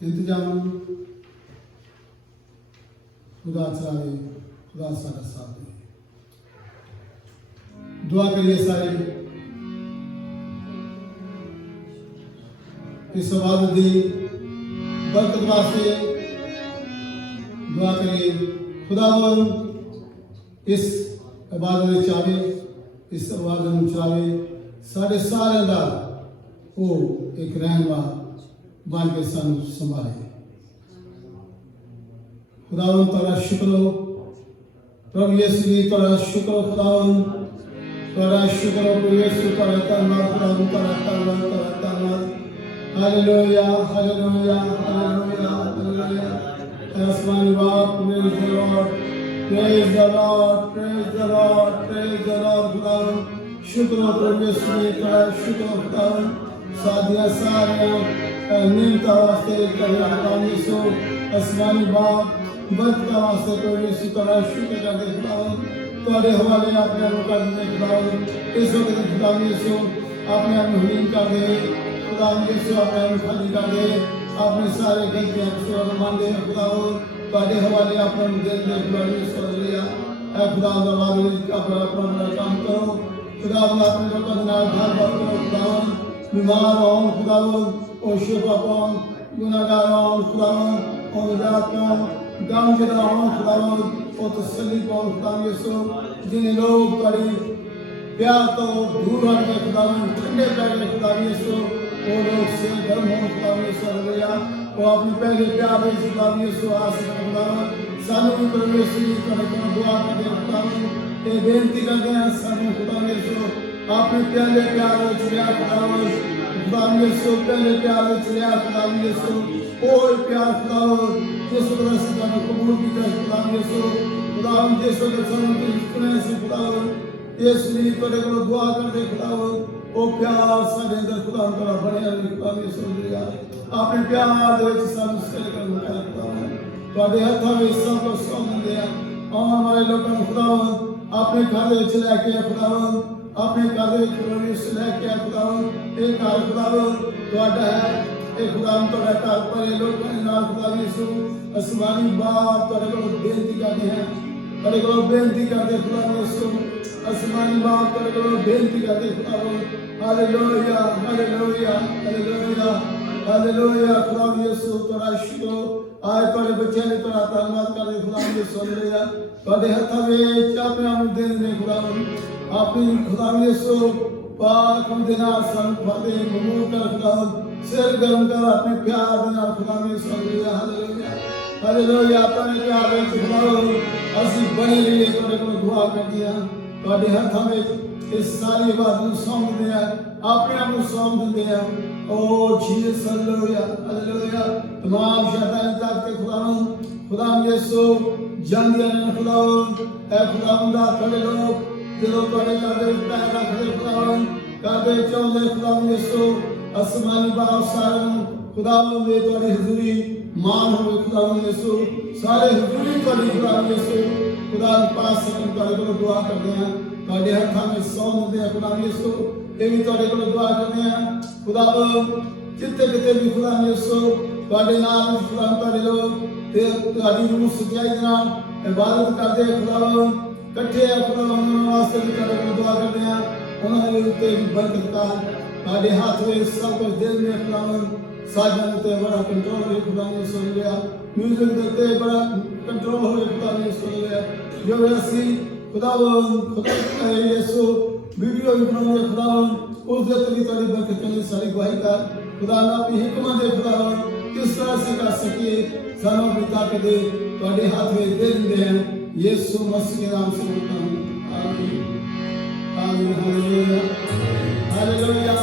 इंतजाम खुदा चलाए, खुदा सारा साथ दे। दुआ करिए सारे इस आवाज दी बरकत वास्ते दुआ करिए। खुदावन इस इबादत में चाहे, इस इबादत में चाहे साढ़े सारे दा वो एक रहनुमा बन के सानू संभाले। खुदावन तेरा शुक्र हो प्रभु यीशु जी, तेरा शुक्र हो खुदावन, तेरा शुक्र हो प्रभु यीशु, तेरा धन्यवाद खुदावन, तेरा धन्यवाद। Hallelujah hallelujah hallelujah hallelujah. आसमानी बाप, praise the Lord, praise the Lord, praise the Lord, praise the Lord. खुदावन शुक्र हो प्रभु यीशु जी, तेरा शुक्र हो खुदावन। सादिया सारे नियमता वास्ते खुदावन यीशु, आसमानी बाप बरकत वास्ते प्रभु यीशु तेरा शुक्र करते खुदावन। तेरे हवाले अपने आप कर दे खुदावन। इस वक्त खुदावन यीशु अपने आप हलीम कर दे खुदावन यीशु, अपने आप खाली कर दे, अपने सारे गलतियां खुदावन मान दे खुदावन। तेरे हवाले अपने दिल दे खुदावन यीशु लिया ऐ खुदावन दरबार में अपना काम करो खुदावन। अपने लोगों के नाल भार करो खुदावन। बीमार हो खुदावन, और शिफा पाओ, गुनाहगार हो खुदावन, और निजात पाओ, गम जदा हो खुदावन, और तसल्ली पाओ खुदावन यीशु। जिन लोग तेरी प्यार तो दूर हट गए खुदावन, ठंडे पड़ गए खुदावन यीशु, वो लोग से गर्म हो खुदावन यीशु हालेलुया। वो अपने पहले प्यार में खुदावन यीशु आस खुदावन सानू भी प्रभु यीशु जी तेरे को दुआ करते हैं खुदावन। ये बेनती करते हैं सानू खुदावन यीशु अपने पहले प्यार में चलिया खुदावन। खुदावन यीशु पहले प्यार में चलिया खुदावन यीशु, कोई प्यार खुदावन जिस तरह से जानो कबूल की जाए खुदावन यीशु। खुदावन जिस तरह से जानो इतने से खुदावन यीशु जी तेरे को दुआ करते खुदावन। ओ प्यार सारे अंदर खुदावन तेरा बने रहे खुदावन यीशु हालेलुया। अपने प्यार दे विच सानू सेल कर खुदावन। तेरे हाथों में सब को सौंप दे आने वाले लोगों को खुदावन अपने घर विच लेके खुदावन, अपने घर विच प्रवेश लेके खुदावन। एक घर खुदावन तुहाडा है, एक खुदावन तुहाडा घर पर लोगों के नाल खुदावन यीशु आसमानी बाप तेरे को बेनती करते हैं, तेरे को बेनती करते खुदावन यीशु आसमानी बाप तेरे को बेनती करते खुदावन। Hallelujah hallelujah hallelujah hallelujah. खुदावन यीशु तेरा शुक्र आज तेरे बच्चे ने तेरा धन्यवाद करते खुदावन यीशु हालेलुया। तेरे हाथों में अपने आप दे दे खुदावन, अपनी खुदावन यीशु पाक देना सन फते कबूल कर खुदावन। सिर गर्म कर अपने प्यार देना खुदावन यीशु हालेलुया हालेलुया हालेलुया। तेरे प्यार में खुदावन असि बने लिए तेरे को दुआ कर दिया। तेरे हाथों में इस सारी बात को सौंप दिया, अपने आप को सौंप दिया। ओ जीसस हालेलुया हालेलुया। तमाम शैतानी ताकतें खुदावन खुदावन यीशु जानदियां ने खुदावन। ऐ खुदावन दा तेरे लोग जो तेरे करदे पैर रखदे खुदावन, करदे चाहते खुदावन यीशु आसमानी बाप सारे खुदावन दे तेरी हुजूरी मान हो खुदावन यीशु। सारे हुजूरी तेरी खुदावन यीशु खुदावन पास सकन तेरे को दुआ करते हैं। तेरे हाथों में सौंप दे खुदावन यीशु। ये भी तेरे को दुआ करते हैं खुदावन। जितने कितने भी खुदावन यीशु तेरे नाम खुदावन तेरे लोग तेरी रूह सच्चाई नाल इबादत करते खुदावन कट्ठे खुदावन वास्ते भी तेरे को दुआ करते हैं। उन्होंने उत्ते बरकत का तेरे हाथ में सब कुछ दिल में खुदावन साजन ते बड़ा कंट्रोल है खुदावन यीशु हालेलुया। म्यूजिक देते बड़ा कंट्रोल हो खुदावन यीशु हालेलुया। जो ऐसी खुदावन खुदा यीशु वीडियो भी बनाओगे खुदावन उस दे तेरी तेरी बरकत के सारी गवाही कर खुदावन अपनी हिकमत दे खुदावन किस तरह से कर सके सानू भी ताकत दे तेरे हाथ में दे दे हैं यीशु मसीह के नाम से बोलता हूं आमीन आमीन हालेलुया हालेलुया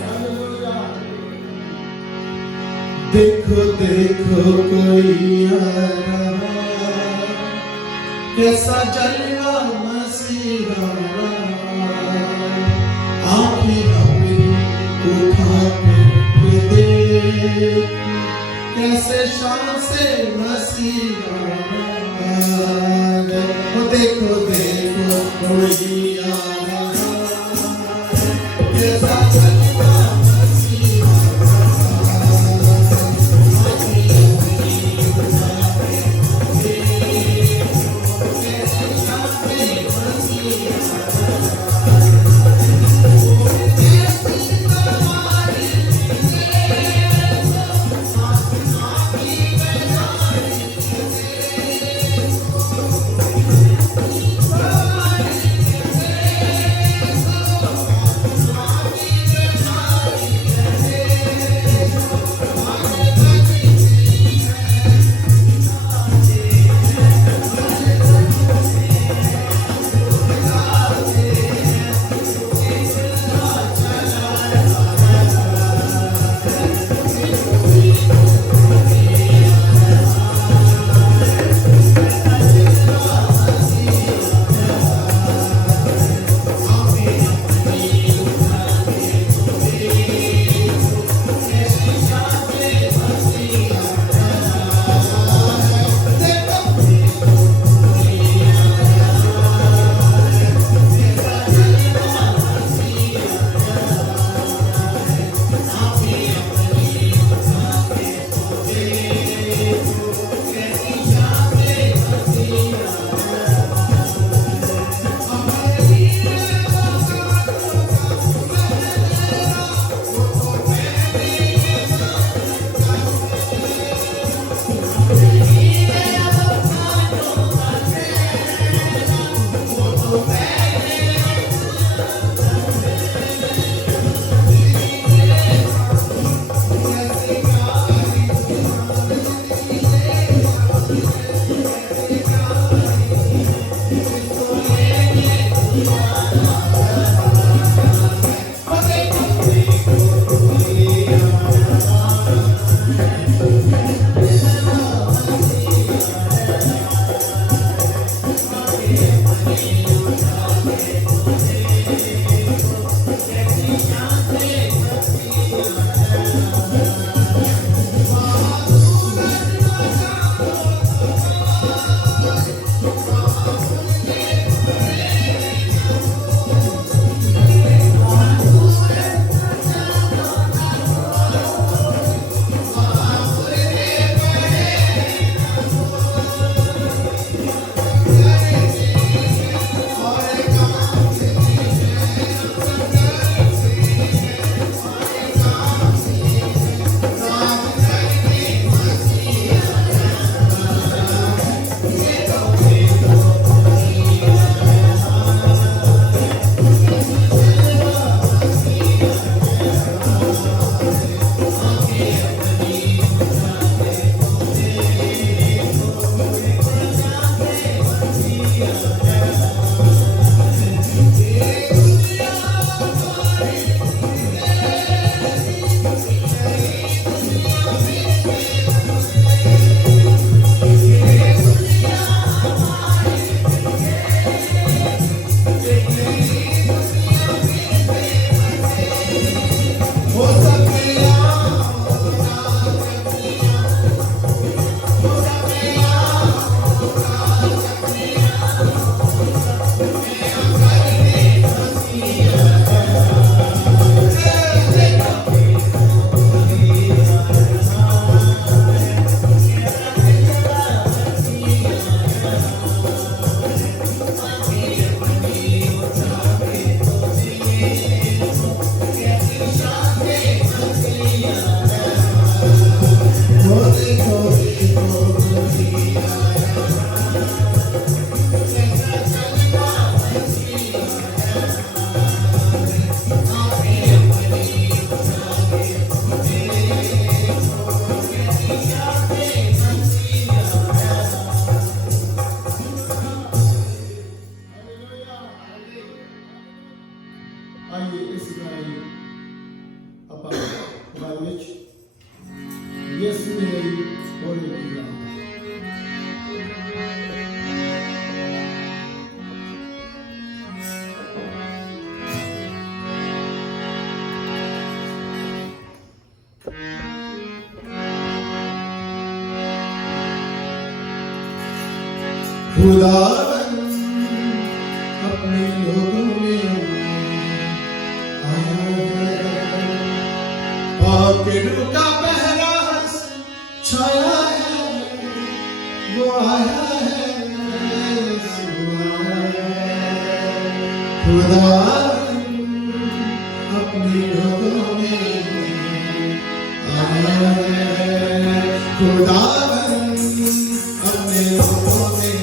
हालेलुया। देखो देखो कोई आ रहा कैसा जलवा मसीहा आँखें अपनी उठा के दे कैसे शान से मसीहा। देखो देखो कोई आ रहा कैसा जलवा मसीहा आइए इस गाय अपा गाय विच यीशु ने बोले दिया खुदावन अपने लोगों में आया है पाकिरों का पहरा छाया है वो आया है खुदावन अपने लोगों में आया है खुदावन अपने लोगों में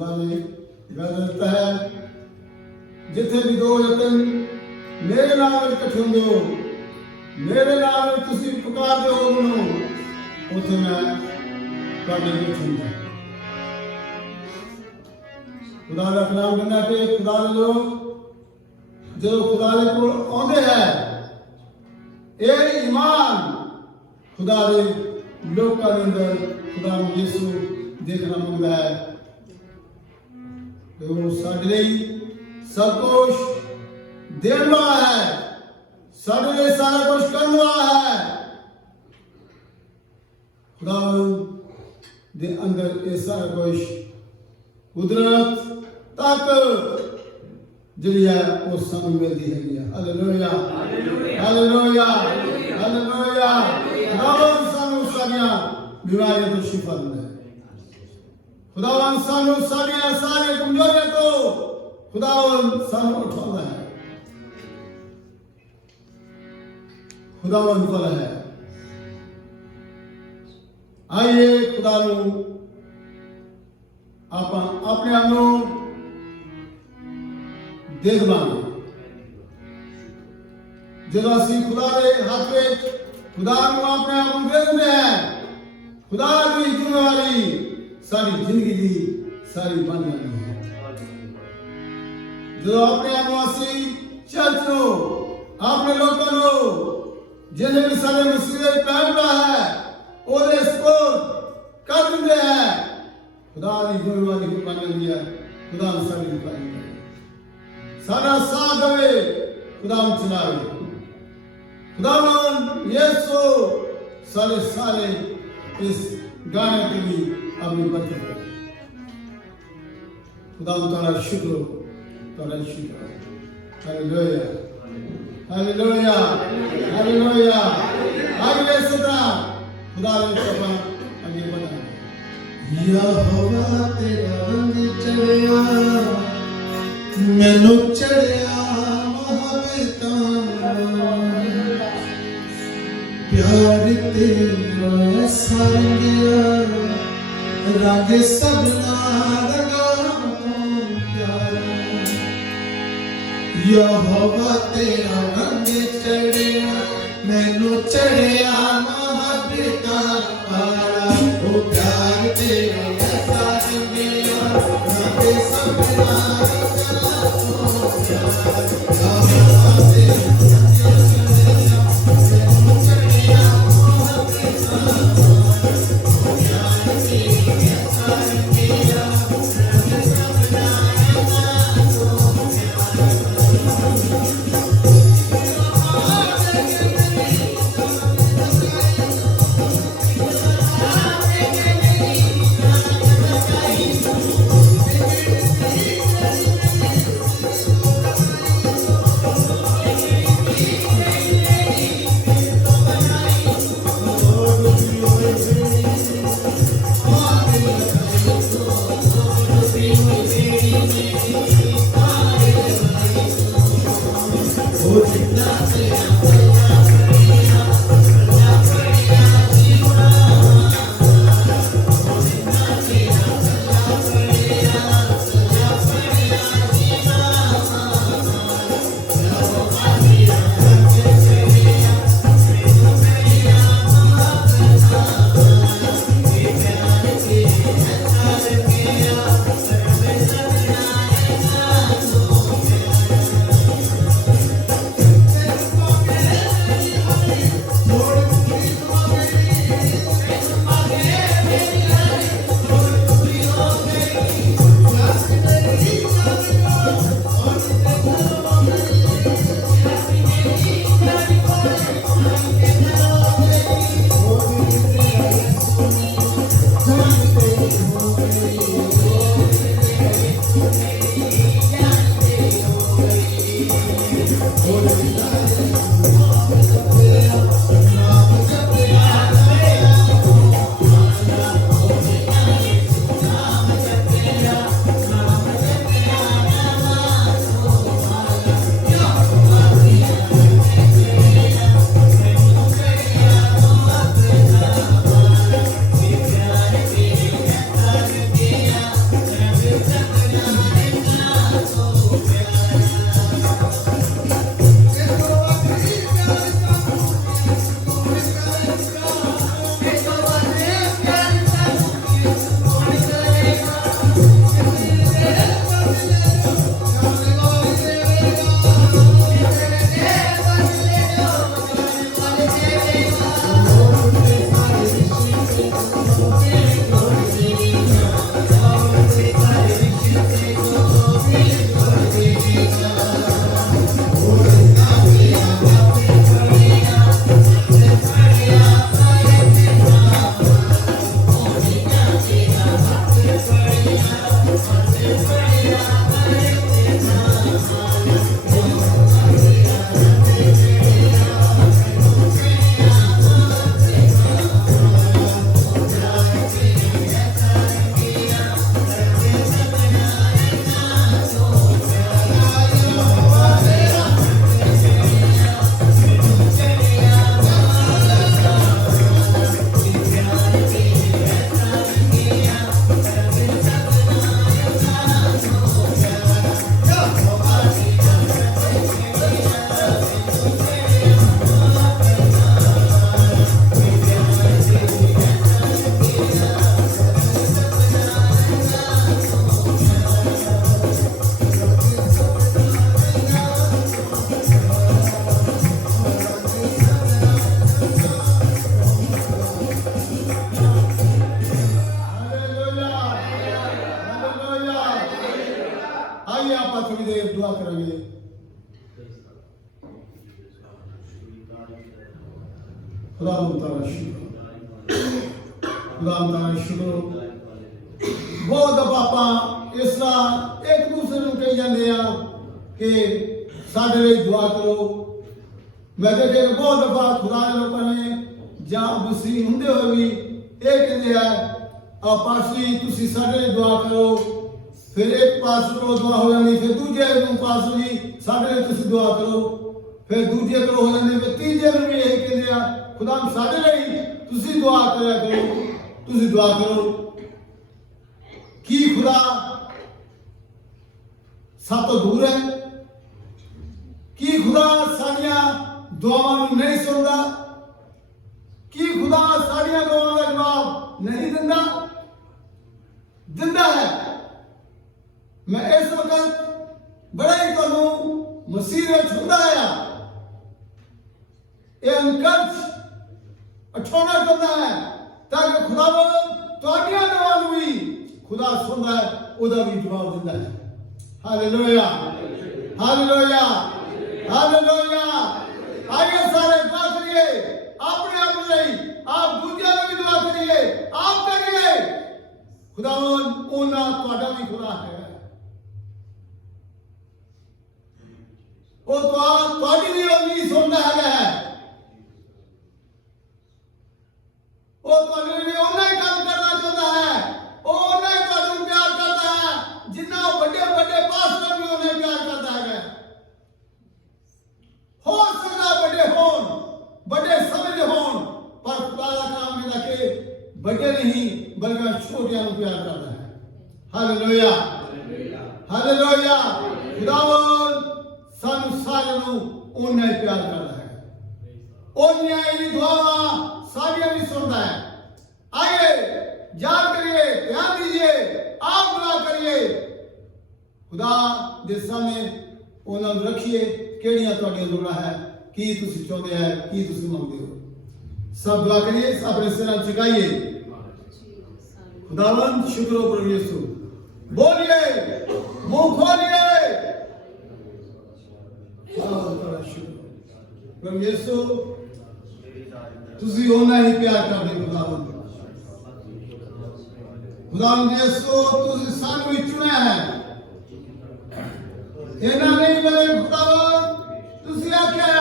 खुदा ने वादा दिता है जिथे भी दो या तीन मेरे नाम में इकट्ठे होंगे हो, मेरे नाम में तुसी पुकारदे हो मनो उथे मैं तुहाडे विच हुंदा। खुदा का कलाम कहना कि खुदा दे लोग जो खुदा दे कोल आउंदे है ये ईमान खुदा दे लोकां दे अंदर खुदा यीशु देखना मंगदा है कि वो साडे लई सब कुछ देने वाला है, साडे लिए सारा कुछ करने वाला है। खुदा दे अंदर ये सारा कुछ कुदरत ताकत जिहड़ी है वो सानू मिलदी है। Hallelujah hallelujah hallelujah. खुदावन सानू सारियां बीमारियां तो शिफा दिंदा है। खुदावन सानू सारियां सारी कमजोरियां तो खुदावन सानू उठाता है। खुदावन वाला है। आइए खुदा नू ਆਪਾਂ ਆਪਣੇ ਆਪ ਨੂੰ ਦੇਖ ਲਾਂਗੇ। ਜਦੋਂ ਅਸੀਂ ਖੁਦਾ ਦੇ ਹੱਥ ਵਿੱਚ ਖੁਦਾ ਨੂੰ ਆਪਣੇ ਆਪ ਨੂੰ ਦੇ ਦਿੰਦੇ ਹਾਂ, ਖੁਦਾ ਦੀ ਜ਼ਿੰਮੇਵਾਰੀ ਸਾਡੀ ਜ਼ਿੰਦਗੀ ਦੀ ਸਾਰੀ ਬਣ ਜਾਂਦੀ ਹੈ। ਜਦੋਂ ਆਪਣੇ ਆਪ ਨੂੰ ਅਸੀਂ ਚਰਚ ਨੂੰ ਆਪਣੇ ਲੋਕਾਂ ਨੂੰ ਜਿਹਨੇ ਵੀ ਸਾਡੇ ਮੁਸੀਬਤ ਪੈਦਾ ਹੈ ਉਹਦੇ ਸਪੋਰਟ ਕਰ ਦਿੰਦੇ ਹੈ। खुदा की जिम्मेवारी को करने लिया खुदा सारी सारा साथ दे खुदा चलावे। खुदावन यीशु सारे सारे इस गाने के लिए अपनी बरकत करे। खुदा तारा शुक्र तारा शुक्र। Hallelujah hallelujah hallelujah. आगे सदा खुदा ने सभा आगे बढ़ा। यहोवा तेरा रंग चढ़िया मैनू चढ़िया महाबता प्यार तेरा ऐसा रंगिया रंग सबना रंगा प्यारा। यहोवा तेरा रंग चढ़िया मैनू चढ़िया महाबता ओ प्यार तेरा ऐसा रंगिया रंग सबना खुदावन तारा शुक्र, खुदावन तारा शुक्र। बहुत दफा आप इस तरह एक दूसरे को कही जाते हैं कि साढ़े लिए दुआ करो। मैं देखे बहुत दफा खुदा के लोगों ने जहाँ मसीह होंगे हुए भी ये कहते हैं आप पासली तुसी साढ़े लिए दुआ करो, फिर एक पास को दुआ हो जानी, फिर दूजे पास भी साढ़े लिए तुसी दुआ करो, फिर दूजे को हो जाने, फिर तीजे में भी यही कहते हैं खुदा साढ़े लिए तुसी दुआ करो, तुसी दुआ करो। की खुदा सब तो दूर है? की खुदा साड़ियां दुआवां नहीं सुनता? की खुदा साड़ियां दुआवां का जवाब नहीं दिंदा? दिंदा है। मैं इस वक्त बड़ा ही तुहानू मसीह में छुंदा है, ये अंकर्ष अठोना करता है ताकि खुदा तुहाडियां दुआवां भी खुदा सुनता है, उदा भी जवाब दिंदा है। Hallelujah, hallelujah, hallelujah. आइए सारे दुआ करिए अपने आप लिए, आप दूसरों को भी दुआ करिए, आप करिए। खुदावन ओना तुहाडा भी खुदा है, वो तुहाडी भी उम्मीद सुनता है, वो तुहाडे लिए ओना ही काम करना चाहता है, ओना ही तुहाडू प्यार करता है जिन्ना बड़े बड़े पास्टर भी उन्हें प्यार करता है। हो सकता बड़े होन, बड़े समझ होन, पर खुदा का काम कहता कि बड़े नहीं बल्कि छोटियां को प्यार करता है। Hallelujah, hallelujah. खुदावन सानू सारे नू ओना ही प्यार करता है, ओनियां ही दुआवां सारियां भी सुनता है। आइए याद करिए, ध्यान दीजिए, आप दुआ करिए, खुदा दे सामने उन्हें रखिए केड़ियां तुहाडियां लोड़ां है, की तुसीं चाहते हैं, की तुसीं मंगदे हो। सब दुआ करिए, अपने सिर झुकाइए। खुदावन शुक्र हो प्रभु यीशु, बोलिए, मुंह खोलिए। प्रभु यीशु तुसी होना ही प्यार करते खुदावन, खुदावन यीशु तुसी सानू ही चुनिया है, इना नहीं बोले खुदावन तुसी आख्या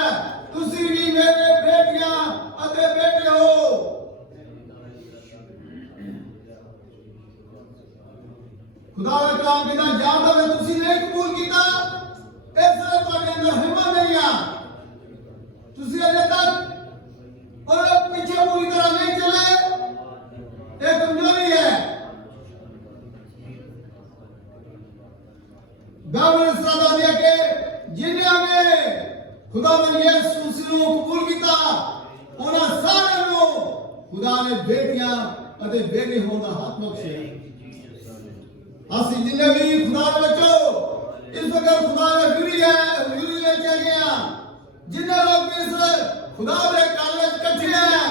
तुसी भी मेरे बेटियां अते बेटे हो। खुदा का काम कहता जाता है तुसी नहीं कबूल किया, इसलिए तुम्हारे अंदर हिम्मत नहीं आ, तुसी अजे तक और पीछे पूरी तरह नहीं चले, एक कमजोरी है। बाइबल सदा दिया के जिन्हें ने खुदा ने यीशु मसीह को कबूल किया, उन्हें सारे को खुदा ने बेटियां अते बेटे होने का हक बख्शिया। असि जिन्हें भी खुदा के बच्चों इस वक्त खुदा ने गिरी है, गिरी में चल गया, जिन्हें लोग इस खुदा के कागज इकट्ठे हैं,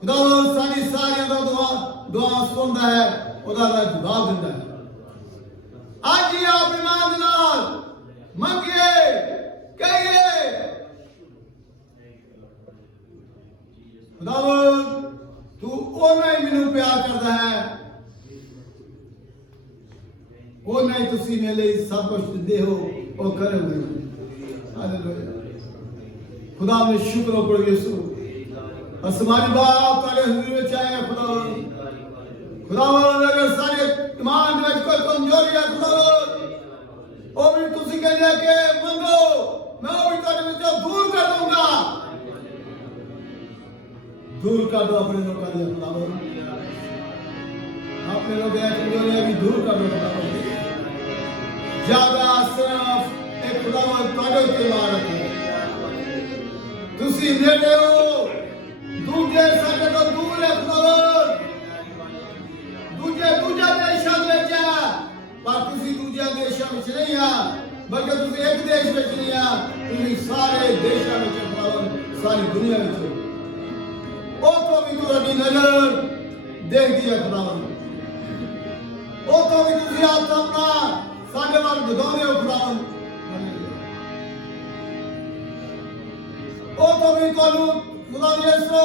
खुदा सारी सारी दुआ सुनता है, खुदा का जवाब देता है। आज ही आप ईमान नाल मंगिए, कहिए खुदावन तू ओना ही मैनू प्यार करता है, ओना ही तुसी मेरे लिए सब कुछ दिंदे हो और करोगे। हालेलुया। खुदा में शुक्र हो प्रभु यीशु, आसमानी बाप तेरे हुजूर में आए खुदावन, खुदावन अगर सारे ईमान में कोई कमजोरी है खुदावन, ओ भी तुसी कहने के मंगो, मैं वो भी तेरे विचों दूर कर दूंगा। दूर कर दो अपने लोगों का खुदावन, अपने लोग कमजोरियां भी दूर कर दो खुदावन। ज्यादा सिर्फ एक खुदावन तुहाडे ते मार रखो, तुसी नेड़े हो, दूजे साडे तो दूर है खुदावन, दूजे देशों में जा, पर तुसी दूजे देशों में नहीं आ, बल्कि तुसी एक देश में नहीं आ, तुसी सारे देशों में खुदावन, सारी दुनिया में हो। ओ तो भी तुहाडी नजर देखती है खुदावन, ओ तो भी तुसी हाथ अपना साडे वाल ਵਧਾਉਂਦੇ हो खुदावन। ओ ਉਹ ਤੋਂ ਵੀ ਤੁਹਾਨੂੰ ਖੁਦਾ ਯਿਸੂ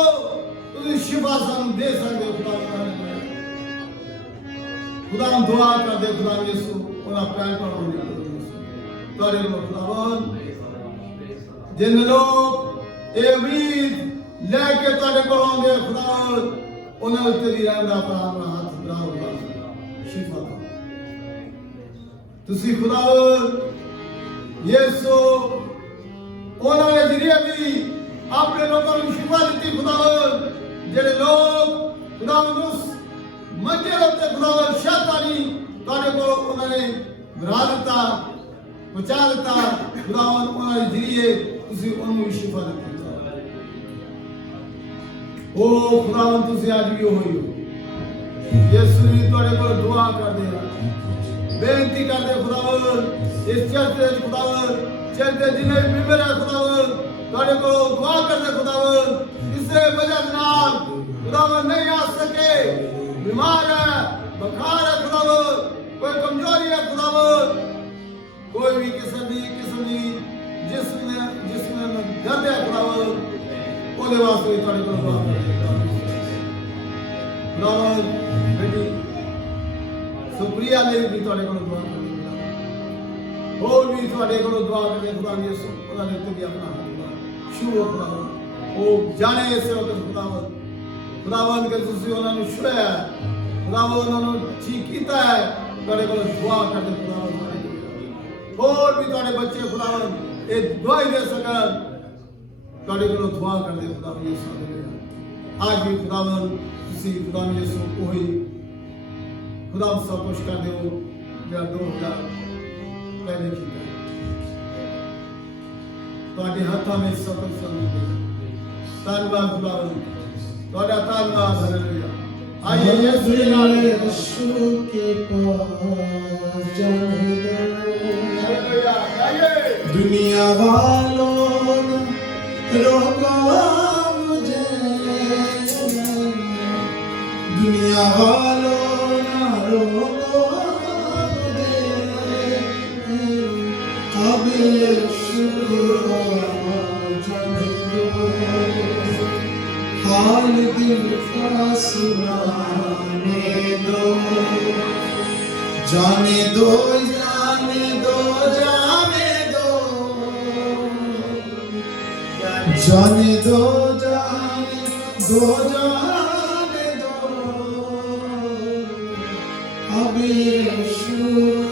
ਤੁਸੀਂ ਸ਼ਿਫਾ ਸਾਨੂੰ ਦੇ ਸਕਦੇ ਹੋ खुदा हम दुआ कर दे खुदा यीशु और पैर पर होने तोरे लोग खुदावन जिन लोग ये उम्मीद लेके तोरे को आंदे खुदावन उन्हें तेरी रहमत पर अपना हाथ बढ़ाओ शिफा तुसी खुदावन यीशु उन्होंने जरिए भी अपने लोगों को शिफा दी खुदावन जेडे लोग खुदावन उस मंजे होते खुदावन शैतानी तोरे को उन्होंने गिरा दिता बचा दिता खुदावन उन्होंने जरिए तुसी उन्हें शिफा दी ओ खुदावन तुसी आज भी होई हो यीशु ने तोरे को दुआ कर दिया बेनती कर दे खुदावन इस चर्च में खुदावन चर्च जिन्हें भी मेरा खुदावन तोरे को दुआ कर दे खुदावन इससे वजह नाल खुदावन नहीं आ सके बीमार है बुखार है खुदावन कोई कमजोरी है खुदावन कोई भी किस्म की जिसमें दर्द है खुदावन ओदे वास्ते तोरे को दुआ खुदावन बेटी सुप्रिया ने भी तोरे को दुआ कर और भी तोरे को दुआ करके खुदा यीशु खुदा ने तुझे अपना हाथ शुरू खुदावन ओ जाने से वक्त खुदावन के तुसी उन्होंने छुआ खुदावन उन्होंने ठीक कीता है तोरे को दुआ करके खुदावन और भी तोरे बच्चे खुदावन ये दुआई दे सकन तोरे को दुआ कर दे खुदावन यीशु आज भी खुदावन तुसी खुदावन यीशु कोई खुदा सब कुछ कर दे जो 2000 पहले किया तोरे हाथों में सब कुछ धन्यवाद खुदावन तोरा धन्यवाद हालेलुया आइए यीशु के पास जाने दो हालेलुया आइए दुनिया वालों रोको मुझे दुनिया वालों रोको मुझे अब यीशु के पास जाने दो हाल दिल का सुनाने दो जाने दो जाने दो जाने दो जाने दो जाने दो जाने दो अब यीशु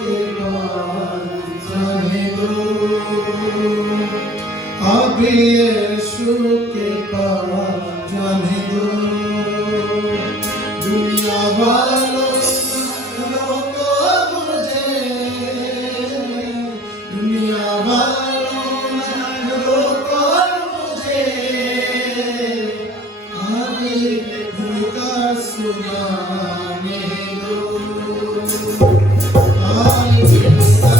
के पास जाने दो अब यीशु के पास जाने दो दुनिया वालों रोको मुझे दुनिया वालों रोको मुझे आगे उनका सुनाने दो आगे उनका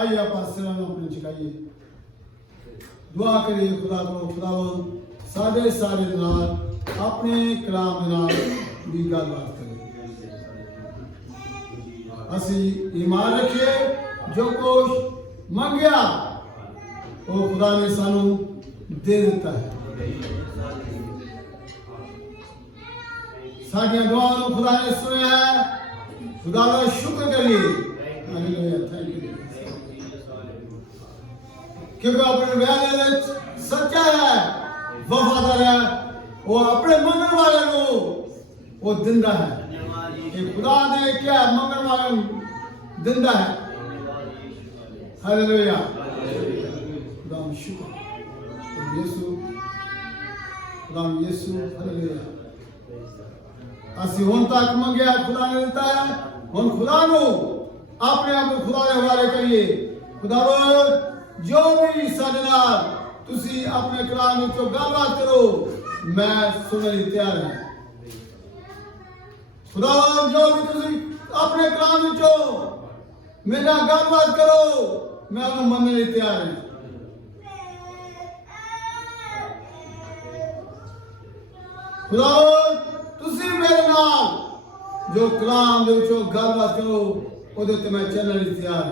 आइए आप आसमान में अपने झुकाइए, दुआ करिए खुदा को। खुदावन साढ़े सारे नाल अपने कलाम नाल भी गलबात करें। असी ईमान रखिए जो कुछ मंगया वो खुदा ने सानू दे दिता है। साडियां दुआओं को खुदा ने सुना है, खुदा का शुक्र करिए। Hallelujah, thank you. क्योंकि अपने वादे सच्चा है, वफादार है, वो अपने मंगन वाले को वो दिंदा है कि खुदा ने क्या मंगन वाले दिंदा है। हालेलुया। खुदा शुक्र यीशु हालेलुया। ਅਸੀਂ ਹੁਣ तक ਮੰਗਿਆ खुदा ने दिता है। ਹੁਣ खुदा ਨੂੰ ਆਪਣੇ ਆਪ ਨੂੰ खुदा ਦੇ ਹਵਾਲੇ ਕਰੀਏ। खुदावो जो भी ਸਾਡੇ ਨਾਲ ਤੁਸੀਂ ਆਪਣੇ ਕਲਾਮ ਵਿੱਚੋਂ ਗੱਲਬਾਤ ਕਰੋ मैं सुनने ਲਈ ਤਿਆਰ ਹਾਂ। खुदावो जो भी ਤੁਸੀਂ ਆਪਣੇ ਕਲਾਮ ਵਿੱਚੋਂ ਮੇਰੇ ਨਾਲ ਗੱਲਬਾਤ ਕਰੋ मैं ਉਹਨੂੰ ਮੰਨਣ ਲਈ ਤਿਆਰ ਹਾਂ। खुदावो ਤੁਸੀਂ ਮੇਰੇ ਨਾਲ जो कलाम ਦੇ ਵਿੱਚੋਂ ਗੱਲਬਾਤ ਕਰੋ ਉਹਦੇ ਤੇ ਮੈਂ ਚੱਲਣ ਲਈ ਤਿਆਰ ਹਾਂ।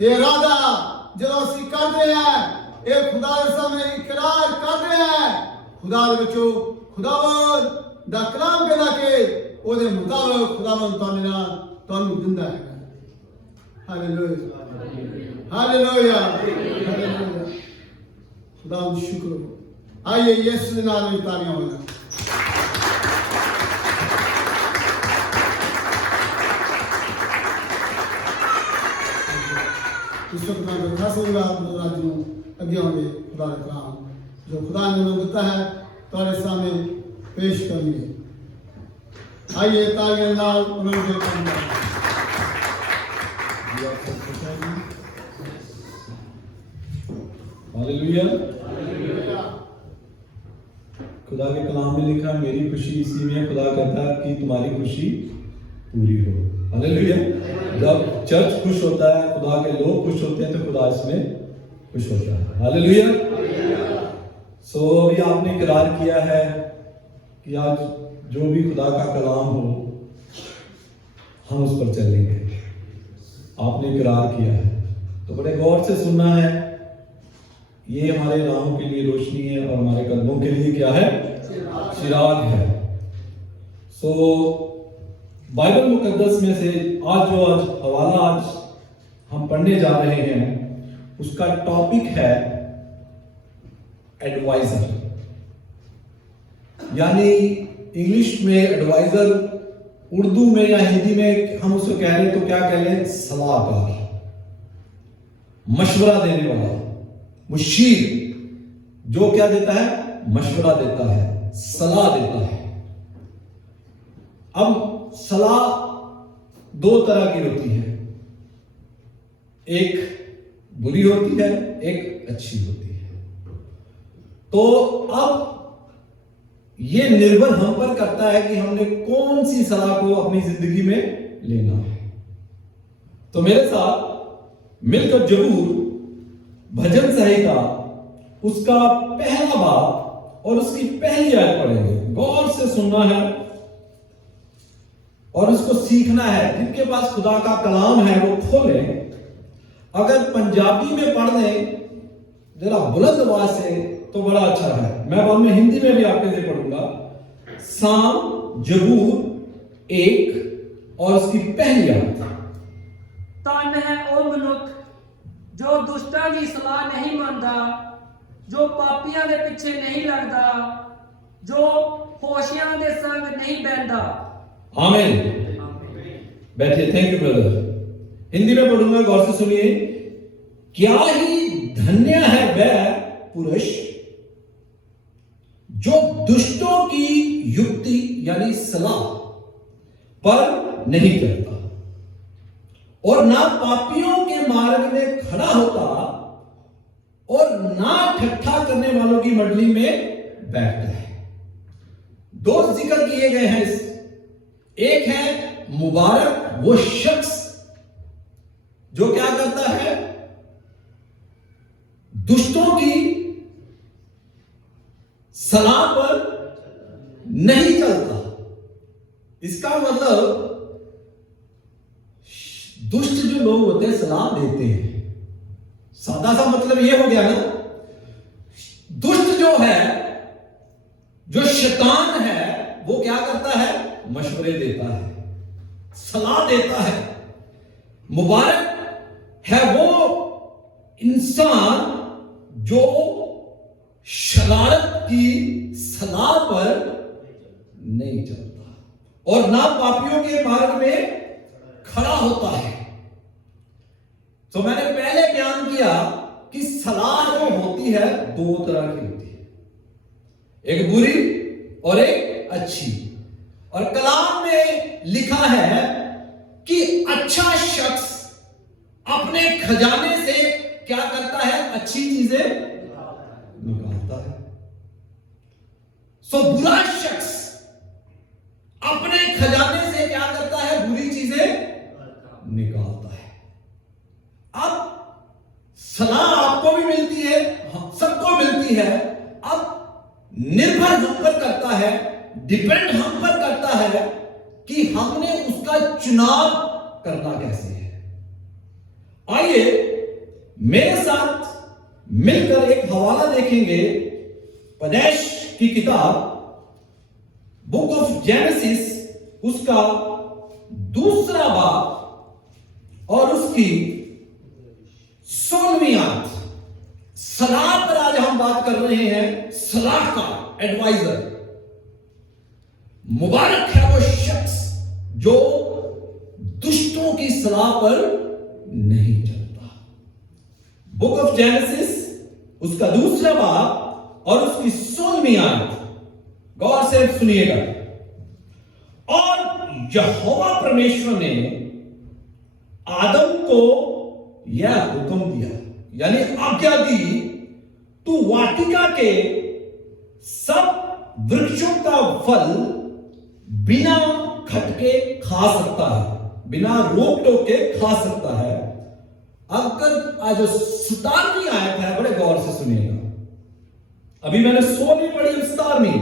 ਇਹ ਇਰਾਦਾ ਜਦੋਂ ਅਸੀਂ ਕਰਦੇ ਹਾਂ ਇਹ खुदा ਦੇ ਸਾਹਮਣੇ ਇਕਰਾਰ ਕਰਦੇ ਹਾਂ खुदा ਦੇ ਵਿੱਚੋਂ खुदावन ਦਾ ਕਲਾਮ ਕਹਿੰਦਾ ਕਿ ਉਹਦੇ ਮੁਤਾਬਕ खुदावन ਤੁਹਾਨੂੰ ਦਿੰਦਾ ਹੈ। Hallelujah hallelujah hallelujah. खुदा का शुक्र हो। आइए यीशु के नाम में तालियां हो जाए। इस वक्त मैं खास होगा आज अगे होंगे खुदा का कलाम जो खुदा ने हमें दिता है तुम्हारे सामने पेश करेंगे। आइए तालियां नाल उन्होंने हालेलुया। खुदा के कलाम में लिखा मेरी खुशी इसी में खुदा कहता है कि तुम्हारी खुशी पूरी हो। हालेलुया। जब चर्च खुश होता है खुदा के लोग खुश होते हैं तो खुदा इसमें खुश होता है। हालेलुया। सो अभी आपने इकरार किया है कि आज जो भी खुदा का कलाम हो हम उस पर चलेंगे। आपने इकरार किया है तो बड़े गौर से सुनना है। ये हमारे राहों के लिए रोशनी है और हमारे कदमों के लिए क्या है? चिराग है। सो बाइबल मुकद्दस में से आज हवाला हम पढ़ने जा रहे हैं उसका टॉपिक है एडवाइजर, यानी इंग्लिश में एडवाइजर, उर्दू में या हिंदी में हम उसे कह रहे तो क्या कह लें? सलाहकार, मशवरा देने वाला, मुशीर, जो क्या देता है? मशवरा देता है, सलाह देता है। अब सलाह दो तरह की होती है, एक बुरी होती है, एक अच्छी होती है। तो अब यह निर्भर हम पर करता है कि हमने कौन सी सलाह को अपनी जिंदगी में लेना है। तो मेरे साथ मिलकर जबूर भजन संहिता उसका पहला बाब और उसकी पहली आयत पढ़ेंगे। गौर से सुनना है और उसको सीखना है। जिनके पास खुदा का कलाम है वो खोलें। अगर पंजाबी में पढ़ लें जरा बुलंद आवाज से तो बड़ा अच्छा है। मैं बाद में हिंदी में भी आपके लिए पढ़ूंगा। साम जबूर 1 और उसकी पहली आयत। धन है ओ मनुख जो दुष्टां की सलाह नहीं मानता, जो पापियां दे पीछे नहीं लगता, जो होशियां दे संग नहीं बहता। आमीन। बैठिए। Thank you brother. हिंदी में पढ़ूंगा, गौर से सुनिए। क्या ही धन्य है वह पुरुष जो दुष्टों की युक्ति यानी सलाह पर नहीं करता और ना पापियों के मार्ग में खड़ा होता और ना ठट्ठा करने वालों की मंडली में बैठता है। दो जिक्र किए गए हैं। एक है मुबारक वो शख्स जो क्या करता है? दुष्टों की सलाह पर नहीं चलता। इसका मतलब दुष्ट जो लोग होते हैं सलाह देते हैं। सादा सा मतलब यह हो गया ना, दुष्ट जो है, जो शैतान है, वो क्या करता है? मशवरे देता है, सलाह देता है। मुबारक है वो इंसान जो शरारत की सलाह पर नहीं चलता और ना पापियों के मार्ग में खड़ा होता है। तो मैंने पहले बयान किया कि सलाह जो होती है दो तरह की होती है, एक बुरी और एक अच्छी। और कलाम में लिखा है कि अच्छा शख्स अपने खजाने से क्या करता है? अच्छी चीजें निकालता है। सो बुरा शख्स अपने खजाने से क्या करता है? बुरी चीजें निकालता है। अब सलाह आपको भी मिलती है, सबको मिलती है। अब निर्भर हम पर करता है, डिपेंड हम पर करता है कि हमने उसका चुनाव करना कैसे है। आइए मेरे साथ मिलकर एक हवाला देखेंगे पैदाइश की किताब बुक ऑफ जेनेसिस, उसका 2 बाब और उसकी 16वीं आयत। सलाह पर आज हम बात कर रहे हैं, सलाह का एडवाइजर। मुबारक है वो शख्स जो दुष्टों की सलाह पर नहीं चलता। बुक ऑफ जेनेसिस उसका 2 बाब और उसकी 16वीं आयत गौर से सुनिएगा। और यहोवा परमेश्वर ने आदम को यह हुक्म दिया, यानी आज्ञा दी, तू वाटिका के सब वृक्षों का फल बिना खटके खा सकता है, बिना रोक टोक के खा सकता है। अगर आज 17वीं आयत है, बड़े गौर से सुनिएगा। अभी मैंने 16वीं पढ़ी, 17वीं।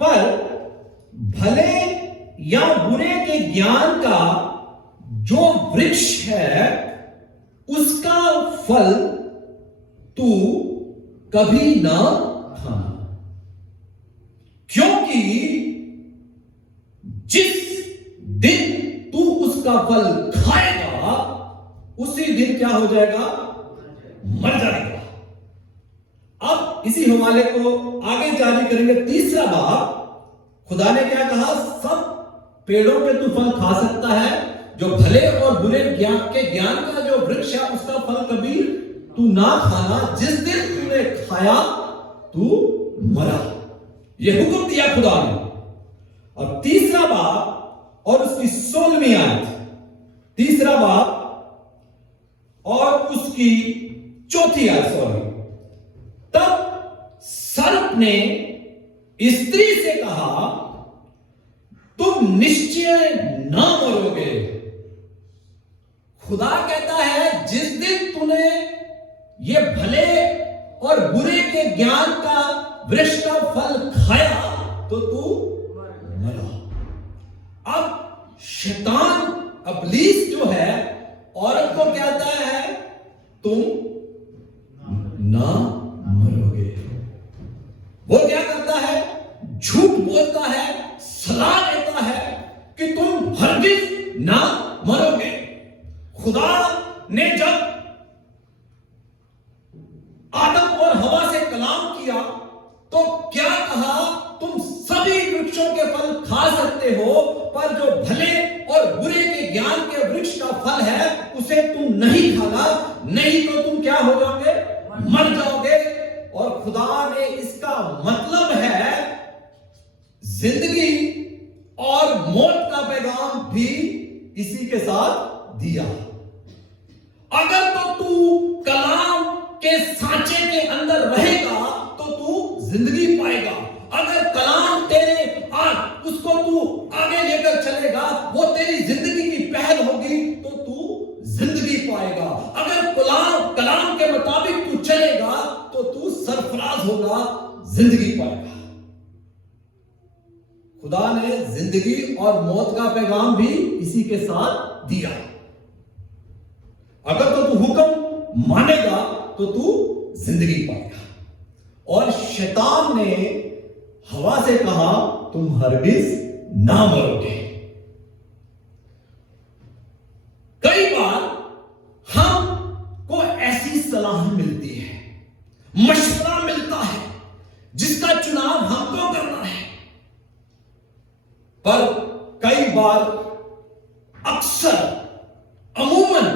पर भले या बुरे के ज्ञान का जो वृक्ष है उसका फल तू कभी ना खाना, क्योंकि जिस दिन तू उसका फल खाएगा उसी दिन क्या हो जाएगा? मर जाएगा। अब इसी हवाले को आगे जारी करेंगे। 3 बाब, खुदा ने क्या कहा? सब पेड़ों पे तू फल खा सकता है, जो भले और बुरे ज्ञान का जो वृक्ष है उसका फल कभी तू ना खाना, जिस दिन तूने खाया तू मरा। यह हुक्म दिया खुदा ने। और 3 बाब और उसकी 16वीं आयत, 3 बाब और उसकी 4थी आयत, सॉरी। तब सर्प ने स्त्री से कहा, तुम निश्चय ना मरोगे। खुदा कहता है जिस दिन तूने ये भले और बुरे के ज्ञान का वृक्ष का फल खाया तो तू मरा। अब शैतान इब्लीस जो है औरत को कहता है तुम ना मरोगे। वो क्या करता है? झूठ बोलता है, सलाह देता है कि तुम हरगिज ना मरोगे। खुदा ने जब आदम और हवा से कलाम किया तो क्या कहा? तुम सभी वृक्षों के फल खा सकते हो, पर जो भले और बुरे के ज्ञान के वृक्ष का फल है उसे तुम नहीं खाना, नहीं तो तुम क्या हो जाओगे? मर जाओगे। और खुदा ने इसका मतलब है जिंदगी और मौत का पैगाम भी इसी के साथ दिया। अगर तो तू कलाम के सांचे के अंदर रहेगा तो तू जिंदगी पाएगा। अगर कलाम तेरे उसको तू आगे लेकर चलेगा, वो तेरी जिंदगी की पहल होगी तो तू जिंदगी पाएगा। अगर कलाम के मुताबिक तू चलेगा तो तू सरफराज होगा, जिंदगी पाएगा। खुदा ने जिंदगी और मौत का पैगाम भी इसी के साथ दिया। अगर तो तू हुक्म मानेगा तो तू जिंदगी पाएगा। और शैतान ने हवा से कहा तुम हरगिज ना मरोगे। कई बार हमको ऐसी सलाह मिलती है, मशवरा मिलता है पर कई बार अक्सर अमूमन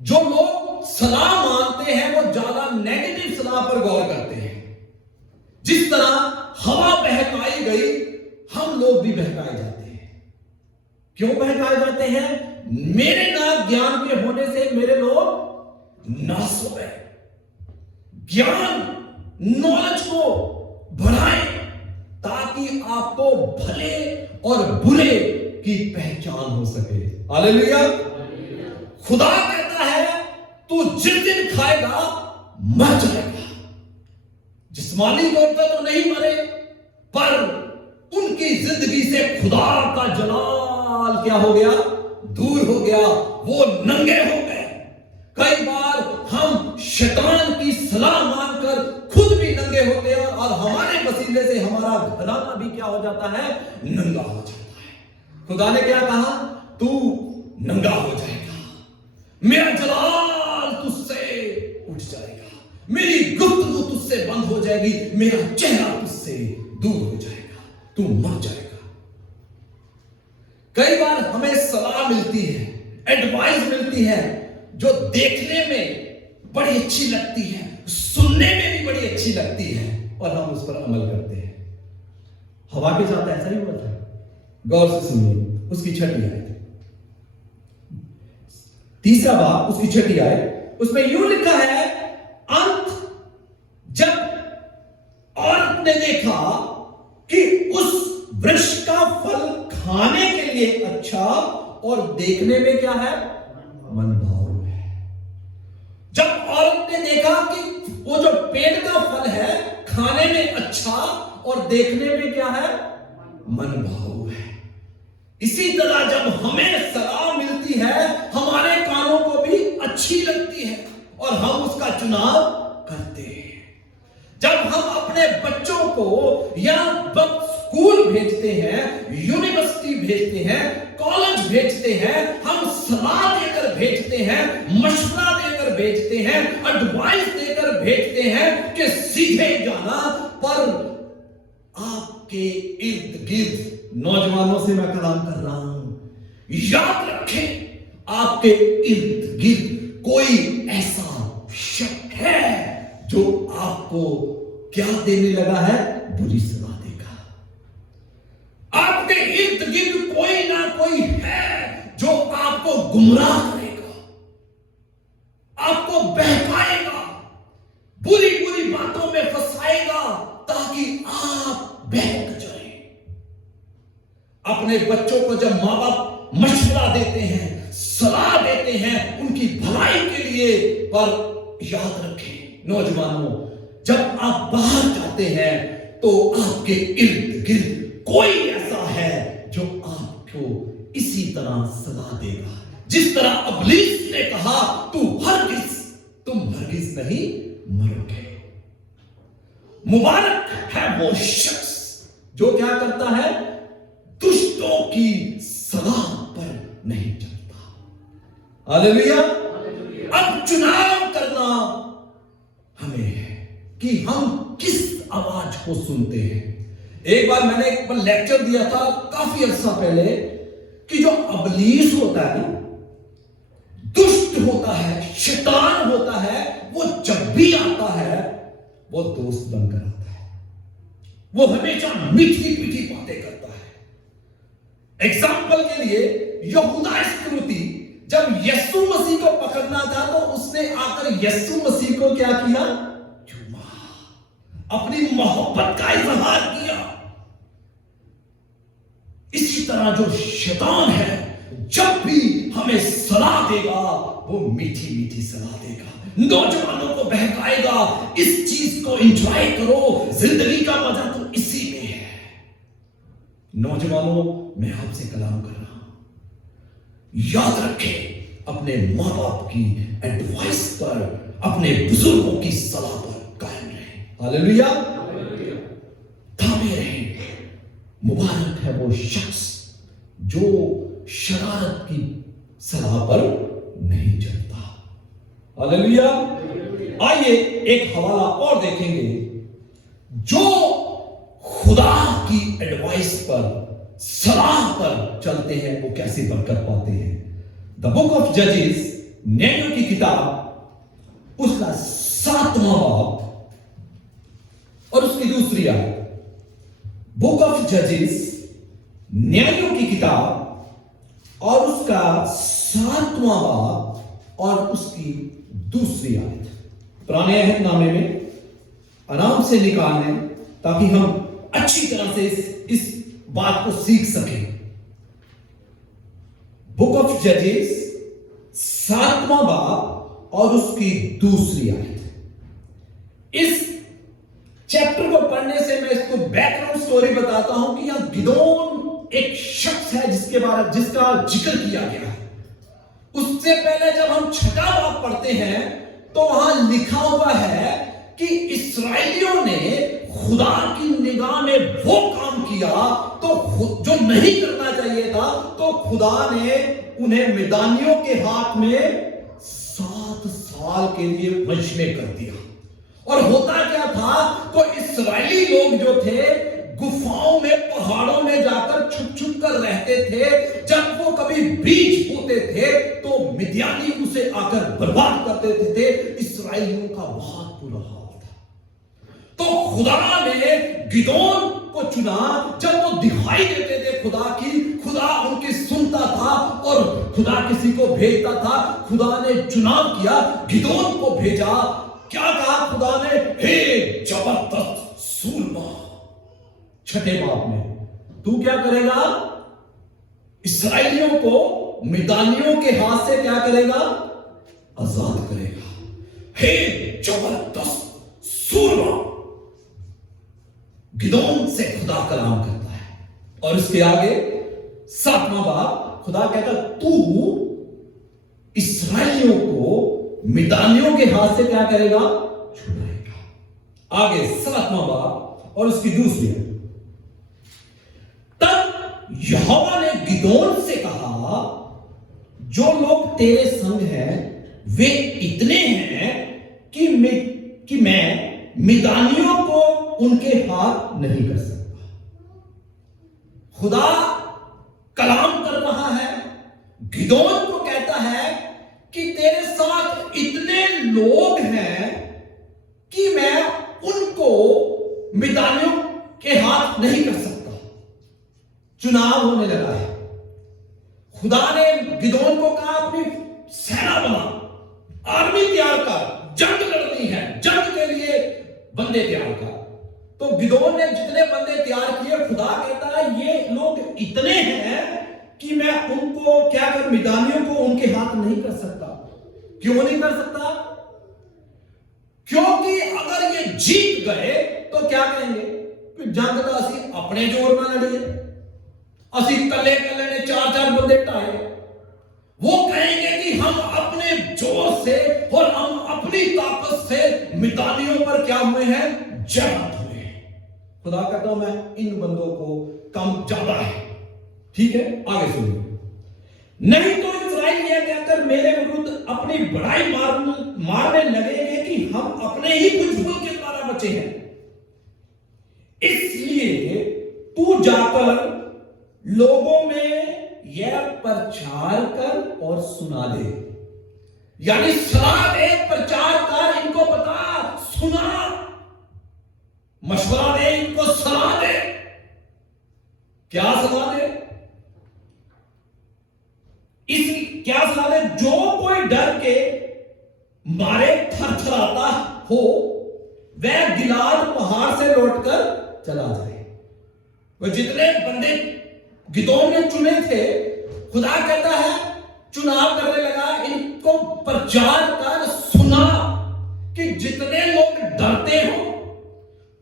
जो लोग सलाह मानते हैं वो ज्यादा नेगेटिव सलाह पर गौर करते हैं। जिस तरह हवा बहकाई गई, हम लोग भी बहकाए जाते हैं। क्यों बहकाए जाते हैं? मेरे ना ज्ञान के होने से मेरे लोग नाश हो गए। ज्ञान, नॉलेज को बढ़ाएं ताकि आपको भले और बुरे की पहचान हो सके। हालेलुया। खुदा कहता है तू जिस दिन खाएगा मर जाएगा। जिस्मानी तौर पर तो नहीं मरे, पर उनकी जिंदगी से खुदा का जलाल क्या हो गया? दूर हो गया। वो नंगे हो गए। कई बार हम शैतान की सलाह मानकर खुद भी नंगे होते हैं और हमारे वसीले से हमारा घराना भी क्या हो जाता है? नंगा हो जाता है। खुदा ने क्या कहा? तू नंगा हो जाएगा, मेरा जलाल तुझसे उठ जाएगा, मेरी गुफ्तगू तुझसे बंद हो जाएगी, मेरा चेहरा तुझसे दूर हो जाएगा, तू मर जाएगा। कई बार हमें सलाह मिलती है, एडवाइस मिलती है, जो देखने में बड़ी अच्छी लगती है, सुनने में भी बड़ी अच्छी लगती है, और हम उस पर अमल करते हैं। हवा के साथ ऐसा ही हुआ था। गौर से सुनिए उसकी 6ठी आयत, 3रा बाब उसकी 6ठी आयत, उसमें यूं लिखा है, अंत जब औरत ने देखा कि उस वृक्ष का फल खाने के लिए अच्छा और देखने में क्या है? मनभावन है। जब औरत ने देखा कि वो जो पेड़ का फल है खाने में अच्छा और देखने में क्या है? मनभावन है। इसी तरह जब हमें सलाह मिलती है, हमारे कानों को भी अच्छी लगती है और हम उसका चुनाव करते हैं। जब हम अपने बच्चों को या स्कूल भेजते हैं, यूनिवर्सिटी भेजते हैं, कॉलेज भेजते हैं, हम सलाह देकर भेजते हैं, मशवरा देकर भेजते हैं, एडवाइस देकर भेजते हैं कि सीधे जाना, पर आपके इर्द गिर्द, नौजवानों से मैं कलाम कर रहा हूं, याद रखें आपके इर्द गिर्द कोई ऐसा शख्स है जो आपको क्या देने लगा है? बुरी सलाह देगा। आपके इर्द गिर्द कोई ना कोई है जो आपको गुमराह करेगा, आपको बहकाएगा, बुरी बुरी बातों में फंसाएगा ताकि आप बहक जाएं। अपने बच्चों को जब मां बाप मशवरा देते हैं, सलाह देते हैं उनकी भलाई के लिए, पर याद रखें नौजवानों, जब आप बाहर जाते हैं तो आपके इर्द गिर्द कोई ऐसा है जो आपको इसी तरह सलाह देगा। जिस तरह अबलीस ने कहा तुम हरगिज नहीं मरोगे। मुबारक है वो शख्स जो क्या करता है? दुष्टों की सलाह पर नहीं चलता। हालेलुया। अब चुनाव करना हमें है कि हम किस आवाज को सुनते हैं। एक बार मैंने एक बार लेक्चर दिया था काफी अर्सा पहले कि जो अबलीस होता है, दुष्ट होता है, शैतान होता है, वो जब भी आता है वो दोस्त बनकर आता है। वो हमेशा मीठी मीठी बातें करता है। एग्जाम्पल के लिए यहूदा इस्करियोती जब यीशु मसीह को पकड़ना था तो उसने आकर यीशु मसीह को क्या किया? चूमा, अपनी मोहब्बत का इजहार किया। इसी तरह जो शैतान है जब भी हमें सलाह देगा वो मीठी मीठी सलाह देगा, नौजवानों को बहकाएगा, इस चीज को एंजॉय करो, जिंदगी का मजा तो इसी में है। नौजवानों, मैं आपसे कलाम कर रहा हूं, याद रखें अपने मां बाप की एडवाइस पर, अपने बुजुर्गों की सलाह पर कायम रहें। हालेलुया। थामे रहें। मुबारक है वो शख्स जो शरारत की सलाह पर नहीं चलता। हालेलुया। आइए एक हवाला और देखेंगे। जो खुदा की एडवाइस पर, सलाह पर चलते हैं वो कैसे बरकत पाते हैं। द बुक ऑफ जजेस, न्यायों की किताब, उसका 7वां बाब और उसकी दूसरी आयत। बुक ऑफ जजेस, न्यायों की किताब और उसका 7वां बाब और उसकी दूसरी आयत। पुराने अहदनामे में आराम से निकालने ताकि हम अच्छी तरह से इस बात को सीख सकें। बुक ऑफ जजेस 7वां बाब और उसकी दूसरी आयत। इस चैप्टर को पढ़ने से मैं इसको बैकग्राउंड स्टोरी बताता हूं कि यहां गिदोन एक शख्स है जिसका जिक्र किया गया है। उससे पहले जब हम 6वां बाब पढ़ते हैं तो वहां लिखा हुआ है कि इस्राएलियों ने खुदा की निगाह में वो काम किया तो जो नहीं करना चाहिए था, तो खुदा ने उन्हें मिदानियों के हाथ में 7 साल के लिए वश में कर दिया। और होता क्या था, तो इस्राएली लोग जो थे गुफाओं में, पहाड़ों में जाकर छुप छुप कर रहते थे। जब वो कभी बीज बोते थे तो मिद्यानी उसे आकर बर्बाद कर देते थे। इस्राएलियों का बहुत बुरा हाल था। तो खुदा ने गिदोन को चुना। जब वो दिखाई देते थे खुदा उनकी सुनता था और खुदा किसी को भेजता था। खुदा ने चुनाव किया, गिदोन को भेजा। क्या कहा खुदा ने? हे जबरदस्त सूरमा। 6ठे बाब में तू क्या करेगा? इस्राएलियों को मिदानियों के हाथ से क्या करेगा? आजाद करेगा। हे जबरदस्त सूरमा। गिदोन से खुदा कलाम करता है। और इसके आगे 7वां बाब खुदा कहता तू इस्राएलियों को मिदानियों के हाथ से क्या करेगा? छुड़ाएगा। आगे 7वां बाब और उसकी दूसरी। तब यहोवा ने गिदोन से कहा, जो लोग तेरे संग हैं वे इतने हैं कि मैं मिदानियों को उनके हाथ नहीं कर सकता। खुदा कलाम कर रहा है, गिदोन को कहता है कि तेरे साथ इतने लोग हैं कि मैं उनको मिदानियों के हाथ नहीं कर सकता। चुनाव होने लगा है। खुदा ने गिदोन को कहा अपनी सेना बना, आर्मी तैयार कर, जंग लड़नी है, जंग के लिए बंदे तैयार कर। तो गिदोन ने जितने बंदे तैयार किए, खुदा कहता है ये लोग इतने हैं कि मैं उनको क्या कर, मिदानियों को उनके हाथ नहीं कर सकता। क्यों नहीं कर सकता? क्योंकि अगर ये जीत गए तो क्या कहेंगे कि जंग तो असी अपने जोर में लड़िए, असी कले कले ने 4-4 बंदे ढाए। वो कहेंगे कि हम अपने जोर से और हम अपनी ताकत से मिदानियों पर क्या हुए हैं? जयवंत हुए हैं। खुदा कहता हूं मैं इन बंदों को कम ज्यादा है। ठीक है, आगे सुनिए। नहीं तो इस्राएल यह कहकर मेरे विरुद्ध अपनी बड़ाई मारने लगेंगे कि हम अपने ही कुछ फूल के द्वारा बचे हैं। इसलिए तू जाकर लोगों में यह प्रचार कर और सुना दे। यानी सलाह दे, प्रचार कर, इनको बता, सुना, मशवरा दे, इनको सलाह दे। क्या सलाह दे? क्या सलाह दे? जो कोई डर के मारे थरथराता हो वह गिलाद पहाड़ से लौटकर चला जाए। वो जितने बंदे गिदोन ने चुने थे, खुदा कहता है चुनाव करने लगा, इनको प्रचार कर, सुना कि जितने लोग डरते हो,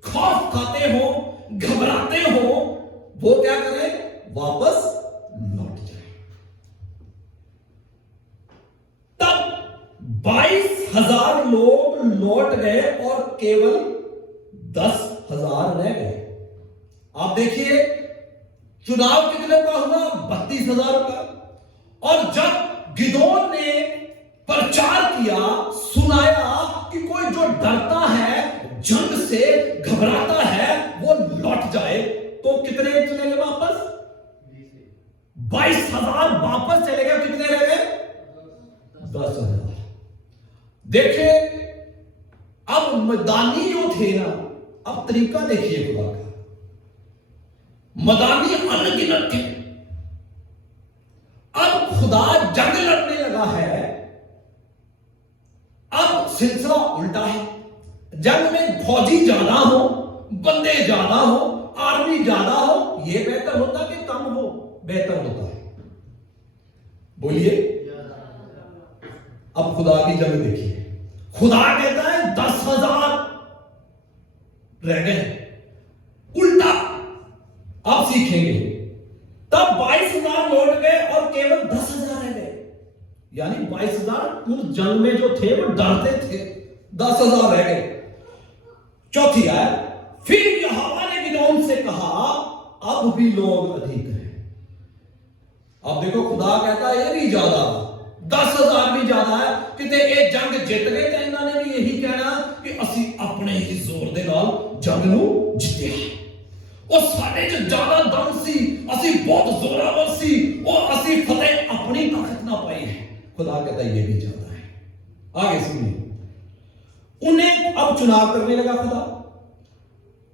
खौफ खाते हो, घबराते हो, वो क्या करें? वापस लौट जाए। तब 22,000 लोग लौट गए और केवल 10,000 रह गए। आप देखिए चुनाव कितने का हुआ? 32,000 का। और जब गिदोन ने प्रचार किया, सुनाया कि कोई जो डरता है, जंग से घबराता है, वो लौट जाए, तो कितने चले गए वापस? 22,000 वापस चले गए, कितने रह गए? 10,000। देखे अब मैदानी जो थे ना, अब तरीका देखिए खुदा का। मैदानी अनगिनत थे, अब खुदा जंग लड़ने लगा है। अब सिलसिला उल्टा है, जंग में फौजी ज्यादा हो, बंदे ज्यादा हो, आर्मी ज्यादा हो, यह बेहतर होता कि कम हो? बेहतर होता है। बोलिए, अब खुदा की जंग देखिए। खुदा कहता है 10,000 रह गए, उल्टा आप सीखेंगे। तब 22,000 लौट गए और केवल 10,000 रह गए, यानी 22,000 उस जंग में जो थे वो डरते थे, 10,000 रह गए। चौथी आयत, फिर यहोवा ने गिदोन से कहा, अब भी लोग अधिक हैं। अब देखो खुदा कहता है ये भी ज्यादा, 10,000 भी ज्यादा है। किते ये जंग जित गए तो इन्होंने भी यही कहना कि असी अपने ही जोर दे नाल जंग नूं जित्तिया, और साडे च ज्यादा दम सी, असी बहुत जोरावर सी, और असी फतेह अपनी ताकत ना पाई है। खुदा कहता है ये भी ज्यादा है। आगे सुनिए, उन्हें अब चुनाव करने लगा खुदा।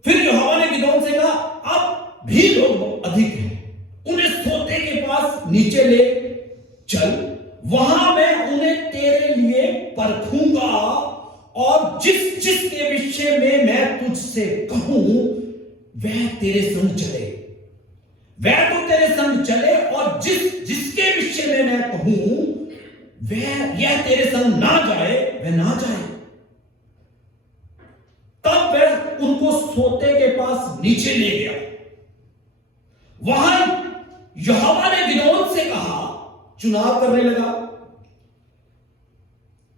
फिर यहोवा ने गिदोन से कहा, अब भी लोग अधिक हैं, उन्हें सोते के पास नीचे ले चल, वहां मैं उन्हें तेरे लिए परखूंगा, और जिस जिसके विषय में मैं तुझसे कहूं वह तेरे संग चले, वह तो तेरे संग चले, और जिस जिसके विषय में मैं कहूं वह यह तेरे संग ना जाए, वह ना जाए। तब वह उनको सोते के पास नीचे ले गया। वहां यहोवा ने गिदोन से कहा, चुनाव करने लगा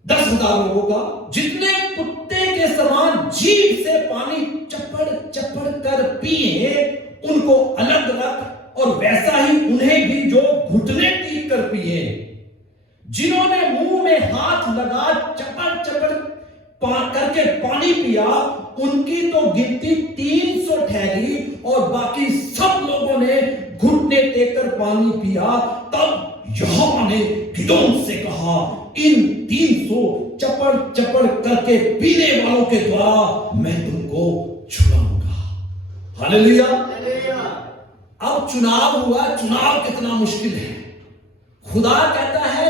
10,000 लोगों का, जितने कुत्ते के समान जीभ से पानी चपड़ चपड़ कर पिए उनको अलग रख, और वैसा ही उन्हें भी जो घुटने टीक कर पिए। जिन्होंने मुंह में हाथ लगा चपड़ चपड़ करके पानी पिया, उनकी तो गिनती 300 ठहरी, और बाकी सब लोगों ने घुटने टेक कर पानी पिया। तब यहोवा ने गिदोन से कहा, इन 300 चपड़ चपड़ करके पीने वालों के द्वारा मैं तुमको छुड़ाऊंगा। हालेलुया। अब चुनाव हुआ। चुनाव कितना मुश्किल है। खुदा कहता है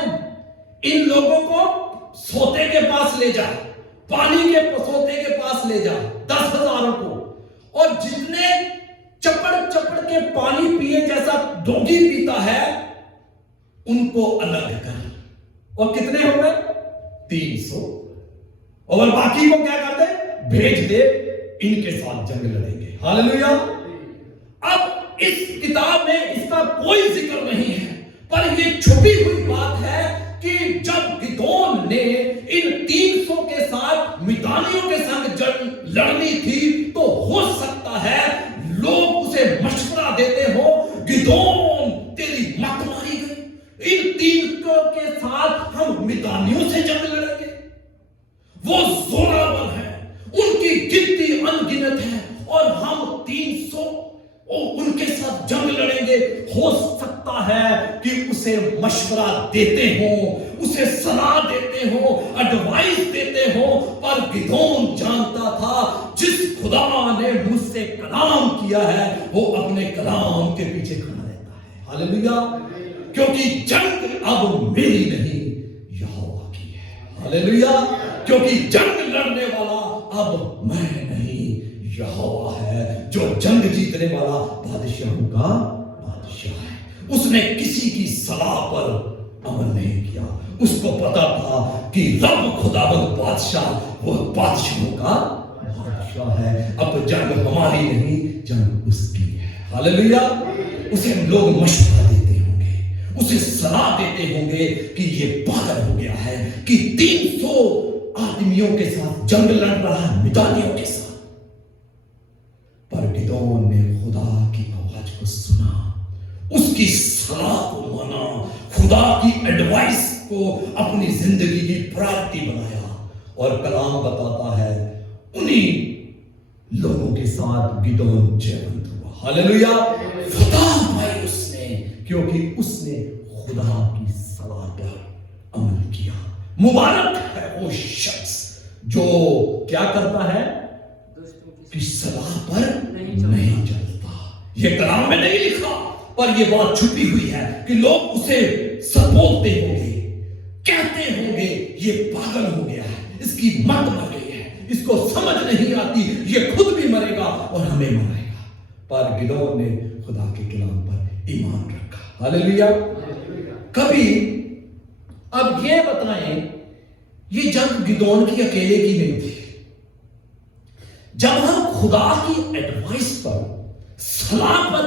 इन लोगों को सोते के पास ले जा, पानी के सोते के पास ले जा, 10,000 को, और जितने चपड़ चपड़ के पानी पिए जैसा डोगी पीता है उनको अलग कर। और कितने हो गए? 300। और बाकी को क्या कर दे? भेज दे, इनके साथ जंग लड़ेंगे। हालेलुया। अब इस किताब में इसका कोई जिक्र नहीं है, पर यह छुपी हुई बात है कि जब गिदोन ने इन 300 के साथ मिदानियों के संग जंग लड़नी थी, तो हो सकता है लोग उसे मशवरा देते हो, गिदोन तेरी मत मारी गई, इन 300 के साथ हम मिदानियों से जंग लड़ेंगे, वो जोरावर है, उनकी गिनती अनगिनत है, और हम 300 उनके साथ जंग लड़ेंगे। हो सकता है कि उसे मशवरा देते हो, उसे सलाह देते हो, एडवाइस देते हो, पर गिदोन जानता था जिस खुदा ने मुझसे कलाम किया है वो अपने कलाम के पीछे खड़ा रहता है। हालेलुया। क्योंकि जंग अब मेरी नहीं यहोवा की है। हालेलुया। क्योंकि जंग लड़ने वाला अब मैं नहीं यहोवा है, जो जंग जीतने वाला बादशाहों का बादशाह है। उसने किसी की सलाह पर अमल नहीं किया। उसको पता था कि रब खुदावंद बादशाह वो बादशाहों का बादशाह है। अब जंग हमारी नहीं, जंग उसकी है। हालेलुया। उसे लोग मशवरा देते होंगे, उसे सलाह देते होंगे कि ये पागल हो गया है कि 300 आदमियों के साथ जंग लड़ रहा है, मिदानियों के साथ। पर गिदोन ने खुदा की आवाज को सुना, उसकी सलाह को माना, खुदा की एडवाइस को अपनी जिंदगी की प्रायोरिटी बनाया। और कलाम बताता है उन्हीं लोगों के साथ गिदोन जयवंत हुआ। हालेलुया। फतह पाई उसने, में, क्योंकि उसने खुदा की सलाह पर अमल किया। मुबारक है वो शख्स जो क्या करता है, कि सलाह पर नहीं चलता। ये कलाम में नहीं लिखा, पर ये बात छुपी हुई है कि लोग उसे बोलते होंगे, कहते होंगे ये पागल हो गया है, इसकी मत मर गई है, इसको समझ नहीं आती, ये खुद भी मरेगा और हमें मराएगा। पर गिदोन ने खुदा के कलाम पर ईमान रखा। हालेलुया। कभी अब ये बताएं, ये जंग गिदोन की अकेले की नहीं थी। जब हम खुदा की एडवाइस पर, सलाह पर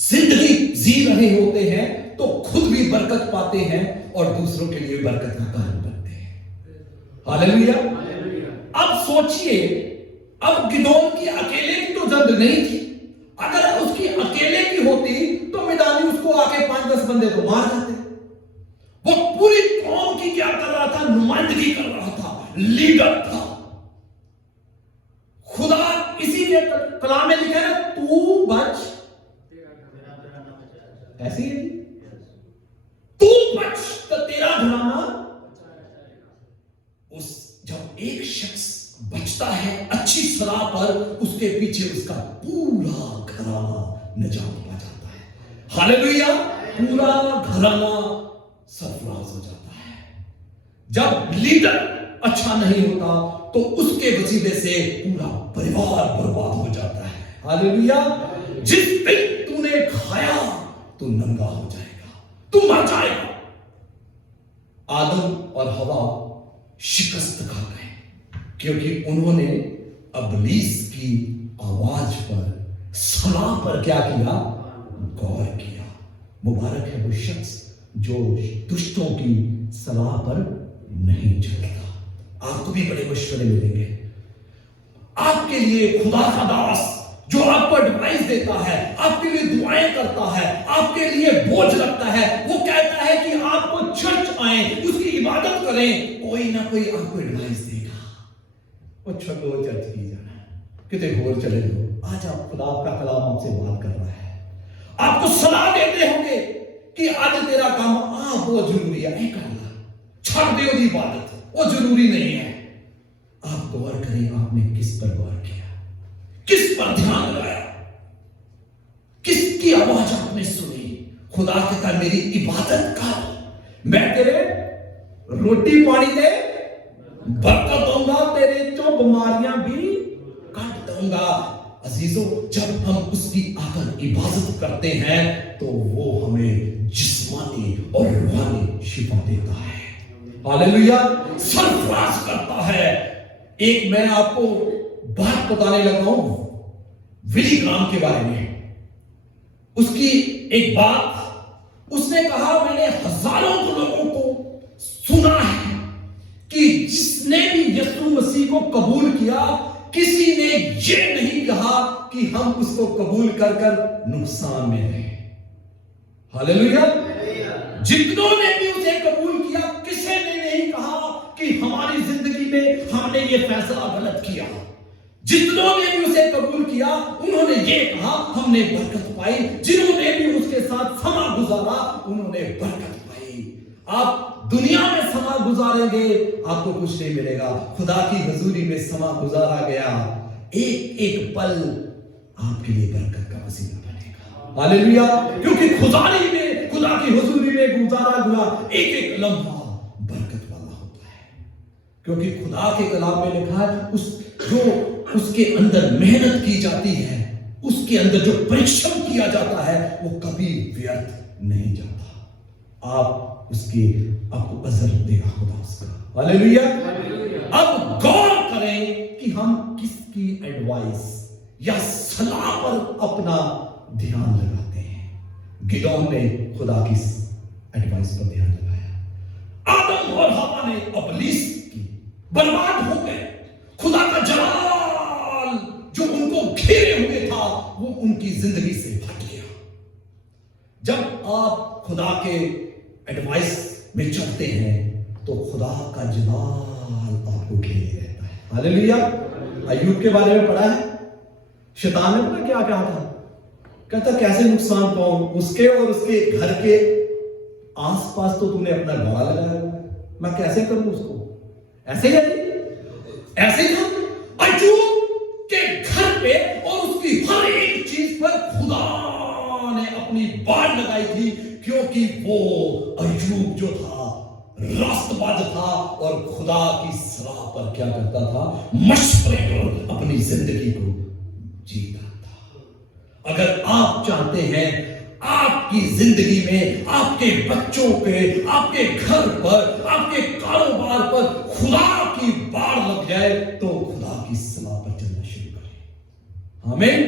जिंदगी जी रहे होते हैं तो खुद भी बरकत पाते हैं और दूसरों के लिए बरकत का कारण बनते हैं। हालेलुया। अब सोचिए, अब गिदोन की अकेले की तो जंग नहीं थी। अगर उसकी अकेले की होती तो मिदानी उसको आके 5-10 बंदे तो मार जाते। वो पूरी कौम की क्या कर रहा था, नुमाइंदगी कर रहा था, लीडर था। खुदा इसीलिए कलाम में लिखा है, तू बच, ऐसी है, तू बच तो तेरा घराना। उस जब एक शख्स बचता है अच्छी सलाह पर, उसके पीछे उसका पूरा घराना निजात पा जाता है। हालेलुया। पूरा घराना सरफराज हो जाता है। जब लीडर अच्छा नहीं होता तो उसके वसीले से पूरा परिवार बर्बाद हो जाता है। हालेलुया। जिस दिन तूने खाया तू नंगा हो जाएगा, तू मर जाएगा। आदम और हवा शिकस्त खा गए क्योंकि उन्होंने इब्लीस की आवाज पर, सलाह पर क्या किया, गौर किया। मुबारक है वो शख्स जो दुष्टों की सलाह पर नहीं चलता। आपको भी बड़े मशवरे मिलेंगे। आपके लिए खुदा का दास जो आपको एडवाइस देता है, आपके लिए दुआएं करता है, आपके लिए बोझ रखता है, वो कहता है कि आपको चर्च आए, उसकी इबादत करें, कोई ना कोई आपको एडवाइस देगा। वो छोड़ो चर्च की जाना, कितने होर चले जाओ, आज आप खुदा का कलाम आपसे बात कर रहा है। आपको सलाह देते होंगे कि आज तेरा काम वो जरूरी है, नहीं करना, छोड़ दे वो इबादत, वो जरूरी नहीं है। आप गौर करें, आपने किस पर गौर किया, किस पर ध्यान लगाया, किसकी आवाज आपने सुनी। खुदा कहता है मेरी इबादत कर, मैं तेरे रोटी पानी दे बरकत दूंगा, तेरे जो बीमारियां भी काट दूंगा। अजीजों, जब हम उसकी आकर इबादत करते हैं तो वो हमें जिस्मानी और रूहानी शिफा देता है। हालेलुया। सरफराज करता है। एक मैं आपको बात बताने लगा हूं विली ग्राम के बारे में। उसकी एक बात, उसने कहा मैंने हजारों लोगों को सुना है कि जिसने भी यीशु मसीह को कबूल किया, किसी ने ये नहीं कहा कि हम उसको कबूल कर कर नुकसान में रहे। हालेलुया। जितनों ने भी उसे कबूल किया, किसी ने नहीं कहा कि हमारी जिंदगी में हमने ये फैसला गलत किया। जितनों ने भी उसे कबूल किया, उन्होंने ये कहा हमने बरकत पाई। जिन्होंने भी उसके साथ समा गुजारा, उन्होंने बरकत पाई। आप दुनिया में समा गुजारेंगे, आपको कुछ नहीं मिलेगा। खुदा की हुजूरी में समा गुजारा गया, एक एक पल आपके लिए बरकत का वसीला बनेगा। हालेलुया। क्योंकि खुदारी में, खुदा की हुजूरी में गुजारा हुआ एक एक लम्हा बरकत वाला होता है। क्योंकि खुदा के कलाम में लिखा है, जो उसके अंदर मेहनत की जाती है, उसके अंदर जो परिश्रम किया जाता है, वो कभी व्यर्थ नहीं जाता। आप उसके आपको अजर देगा खुदा उसका। हालेलुया। अब गौर करें कि हम किसकी एडवाइस या सलाह पर अपना ध्यान लगाते हैं। गिदोन ने खुदा की एडवाइस पर ध्यान लगाया। आदम और हवा ने इब्लीस की, बर्बाद हो गए। खुदा का जलाल जो उनको घेरे हुए था, वो उनकी जिंदगी से हट गया। जब आप खुदा के एडवाइस में चलते हैं तो खुदा का जलाल आपको घेरे रहता है। हालेलुया। अय्यूब के बारे में पढ़ा है, शैतान ने पता क्या कहा था, कहता कैसे नुकसान पाऊं, उसके और उसके घर के आसपास तो तूने अपना घोड़ा लगाया हुआ है, मैं कैसे करूं उसको? ऐसे ही ऐसे ही अय्यूब के घर पे और उसकी हर एक चीज पर खुदा ने अपनी बाड़ लगाई थी, क्योंकि वो अय्यूब जो था रास्तबाज था और खुदा की सलाह पर क्या करता था, मशवरे पर अपनी जिंदगी को जीता था। अगर आप चाहते हैं आपकी जिंदगी में आपके बच्चों पे, आपके घर पर, आपके कारोबार पर खुदा की बाढ़ लग जाए, तो खुदा की सलाह पर चलना शुरू करें। आमीन।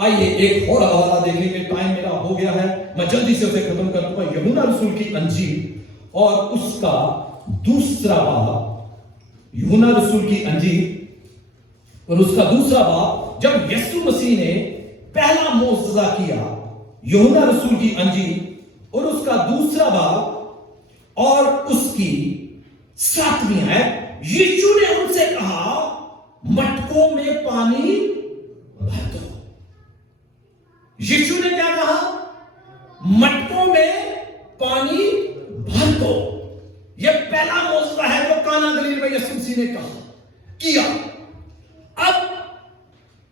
आइए एक और हवाला देखेंगे, टाइम मेरा हो गया है, मैं जल्दी से उसे खत्म कर दूंगा। यूहन्ना रसूल की अंजील और उसका दूसरा बाब, यूहन्ना रसूल की अंजील और उसका दूसरा बाब, जब यीशु मसीह ने पहला मोजज़ा किया, यूहन्ना रसूल की अंजील और उसका दूसरा बाब और उसकी 7वीं आयत, यीशु ने उनसे कहा मटकों में पानी भर दो। यीशु ने क्या कहा? मटकों में पानी भर दो। यह पहला मौजज़ा है जो काना गलील में यीशु मसीह ने कहा किया। अब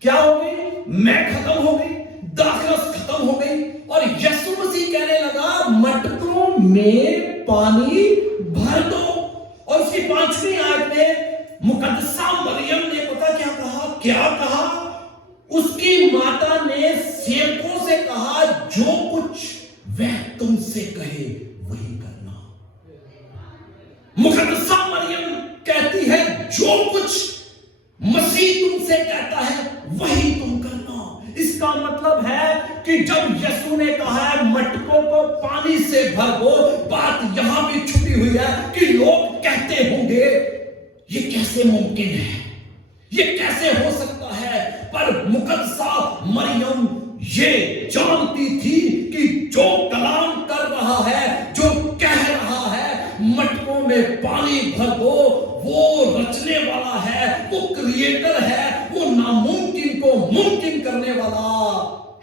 क्या हो गई? मैं खत्म हो गई, दाखरस खत्म हो गई और यीशु मसीह कहने लगा मटकों में पानी भर दो। और उसकी 5वीं आयत में मुकद्दसा मरियम ने पता क्या कहा? क्या कहा? उसकी माता ने सेवकों से कहा जो कुछ वह तुमसे कहे वही करना। मुकद्दसा मरियम कहती है जो कुछ मसीह तुमसे कहता है वही तुम करना। इसका मतलब है कि जब यीशु ने कहा है मटकों को पानी से भर दो, बात यहां भी छुपी हुई है कि लोग कहते होंगे ये कैसे मुमकिन है, ये कैसे हो सकता है? पर मुकद्दसा मरियम ये जानती थी कि जो कलाम कर रहा है, जो कह रहा है मटकों में पानी भर दो, वो रचने वाला है, वो क्रिएटर है, वो नामुमकिन को मुमकिन करने वाला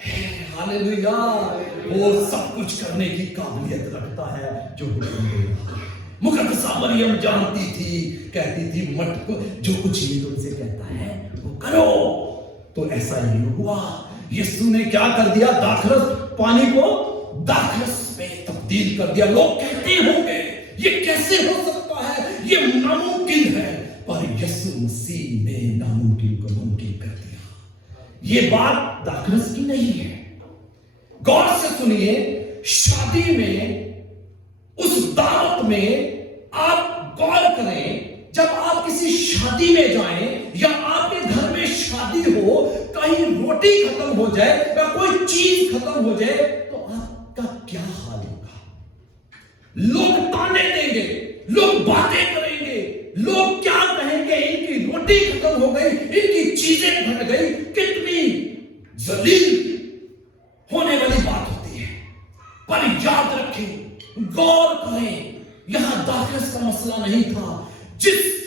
है। हालेलुया। वो सब कुछ करने की काबिलियत रखता है जो हुक्म दे रहा है। मुकद्दसा मरियम जानती थी, कहती थी मटको जो कुछ ये तुमसे कहता है वो करो। तो ऐसा ही हुआ। यीशु ने क्या कर दिया? दाखरस पानी को दाखरस में तब्दील कर दिया। लोग कहते होंगे ये कैसे हो सकता है, ये नामुमकिन है, पर यीशु मसीह ने नामुमकिन को मुमकिन कर दिया। ये बात दाखरस की नहीं है। गौर से सुनिए, शादी में, उस दावत में आप गौर करें, जब आप किसी शादी में जाएं या आपके घर में शादी हो, कहीं रोटी खत्म हो जाए या कोई चीज खत्म हो जाए तो आपका क्या हाल होगा? लोग ताने देंगे, लोग बातें करेंगे, लोग क्या कहेंगे? इनकी रोटी खत्म हो गई, इनकी चीजें घट गई। कितनी जलील होने वाली बात होती है। पर याद रखें, गौर करें, यहां दाखरस का मसला नहीं था। जिस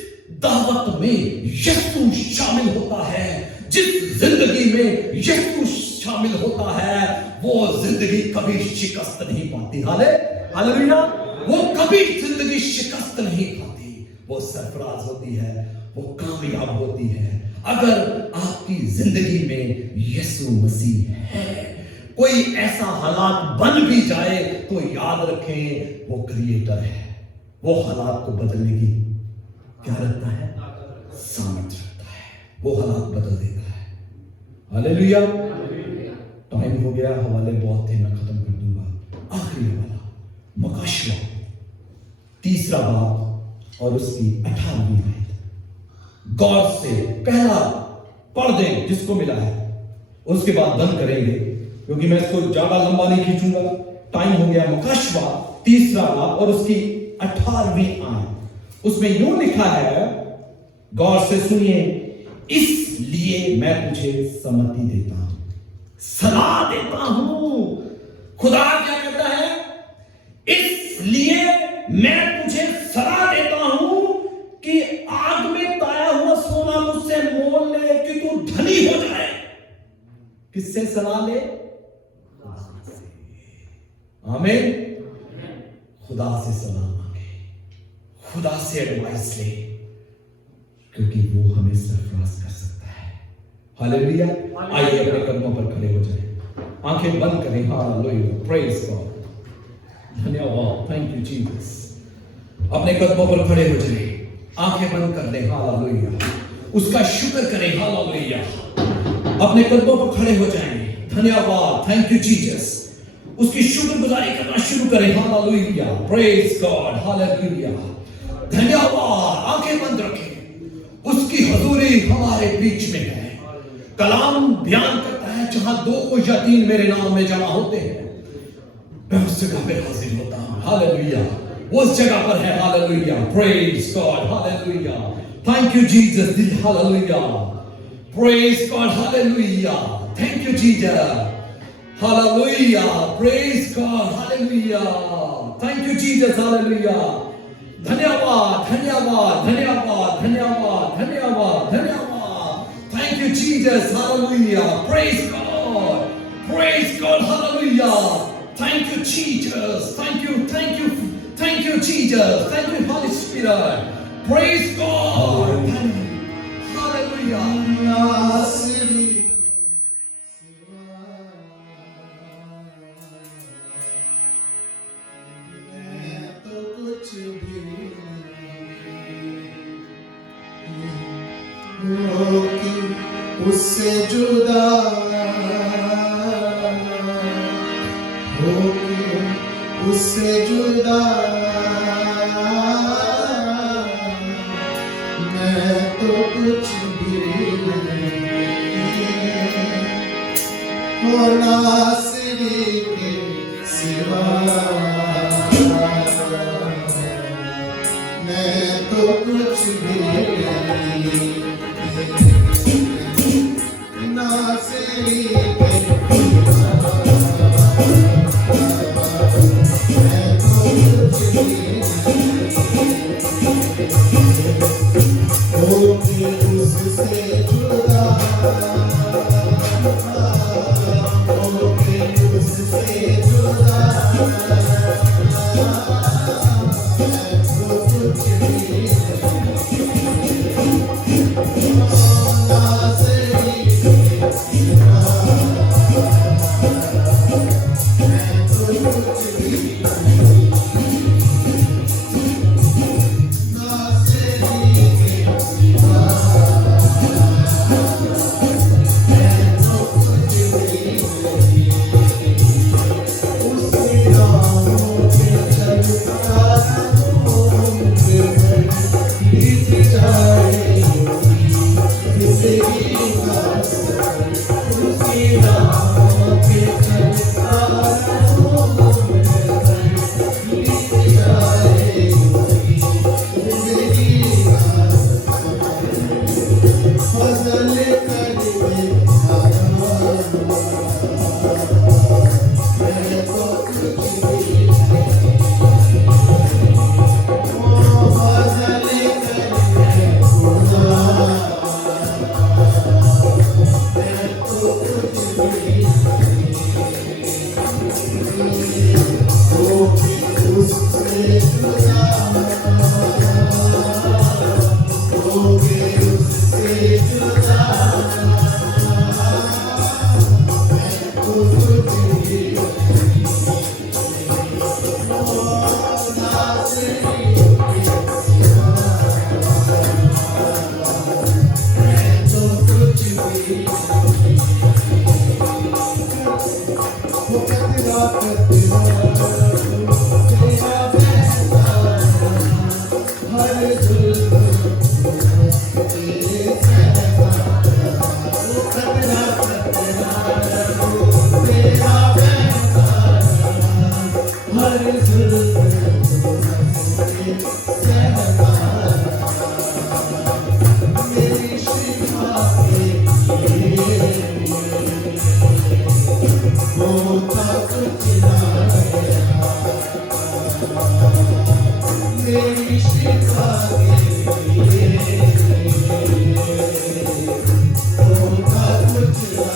दावत में यीशु शामिल होता है, जिस जिंदगी में यीशु शामिल होता है, वो जिंदगी कभी शिकस्त नहीं पाती। हालेलुया। वो कभी जिंदगी शिकस्त नहीं पाती, वो सरफराज होती है, वो कामयाब होती है। अगर आपकी जिंदगी में यीशु मसीह है, कोई ऐसा हालात बन भी जाए तो याद रखें वो क्रिएटर है। वो हालात को बदलने की क्या रखता है? सामर्थ्य रखता है। वो हालात बदल देता है। हालेलुया। टाइम हो गया, हवाले बहुत थे, मैं खत्म कर दूंगा। आखिरी हवाला मकाशवा, 3रा बाब और उसकी 18वीं आयत। गौर से पहला पढ़ दें जिसको मिला है, उसके बाद बंद करेंगे क्योंकि मैं इसको ज्यादा लंबा नहीं खींचूंगा, टाइम हो गया। मकाशवा 3रा बाब और उसकी 18वीं आयत। उसमें यूं लिखा है, गौर से सुनिए, इसलिए मैं तुझे सम्मति देता हूं, सलाह देता हूं। खुदा क्या कहता है? इसलिए मैं तुझे सलाह देता हूं कि आग में ताया हुआ सोना मुझसे मोल ले कि तू धनी हो जाए। किससे सलाह ले? आमीन। खुदा से सलाह मांगे, खुदा से एडवाइस ले, क्योंकि वो हमें सरफराज कर सकता है। हालेलुया। आइए अपने कदमों पर खड़े हो जाएं, आंखें बंद करें। हालेलुया, प्रेज गॉड, धन्यवाद, थैंक यू जीसस। अपने कदमों पर खड़े हो जाएं, आंखें बंद कर दें। हालेलुया, उसका शुक्र करें। हालेलुया, अपने कदमों पर खड़े हो जाएंगे। धन्यवाद, थैंक यू जीसस। उसकी शुक्रगुजारी करना शुरू करें। हालेलुया, प्रेज गॉड, हालेलुया, धन्यवाद। आंखें बंद रखें, उसकी हजूरी हमारे बीच में है। कलाम बयान करता है, जहां 2 या 3 मेरे नाम में जमा होते हैं, मैं उस जगह पे हाजिर होता हूं। हालेलुया, उस जगह पर है। Hallelujah, praise God, hallelujah, thank you Jesus. Hallelujah, praise God, hallelujah, thank you Jesus. Hallelujah, praise God, hallelujah, thank you Jesus. Hallelujah, धन्यवाद, धन्यवाद, धन्यवाद, धन्यवाद, धन्यवाद, धन्यवाद, thank you Jesus. Hallelujah, praise God, hallelujah, thank you Jesus, thank you, thank you, thank you Jesus, thank you Holi spirit, praise God, hallelujah. नासरी मैं तो कुछ भी नहीं हो कि उससे जुदा हो कि उससे जुदा मैं तो कुछ भी नहीं हो नासरी के सिवा मैं तो कुछ भी नहीं नासरी के मैं तो कुछ भी हो कि उससे जुदा हो कि उससे जुदा मैं तो कुछ भी नासरी के सिवा मैं तो कुछ भी नासरी के सिवा मैं तो कुछ भी उसके नामों पे चलता रहूं बीत जाए जिंदगी का उसके नामों पे चलता रहूं बीत जाए जिंदगी का फजल करके मैं तो कुछ भी ओ फजल करके खुदा मैं तो कुछ भी हो कि उससे जुदा हो कि उससे जुदा मैं तो कुछ भी नासरी के सिवा मैं तो कुछ भी वो कतरा तेरा फैसला हर जुल्म तेरे सहना वो कतरा तेरा फैसला हर जुल्म सहना मेरी शिफा के लिए होता कुछ ना मेरी शिफा के लिए होता कुछ ना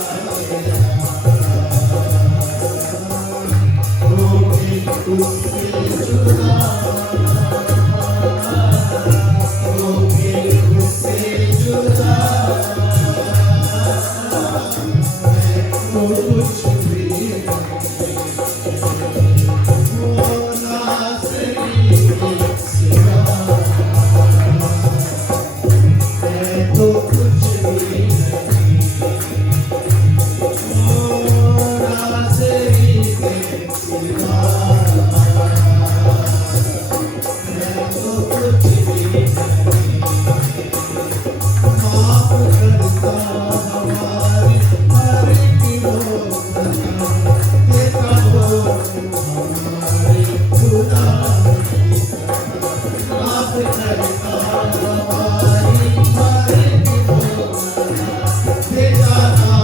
तो कुछ भी होना सही सिवा मैं तो कुछ भी होना सही सिवा मैं तो कुछ भी माफ करता हमारी हर विरोधता देता हो हमारे खुदा माफ करता हमारी हर विरोधता देता हो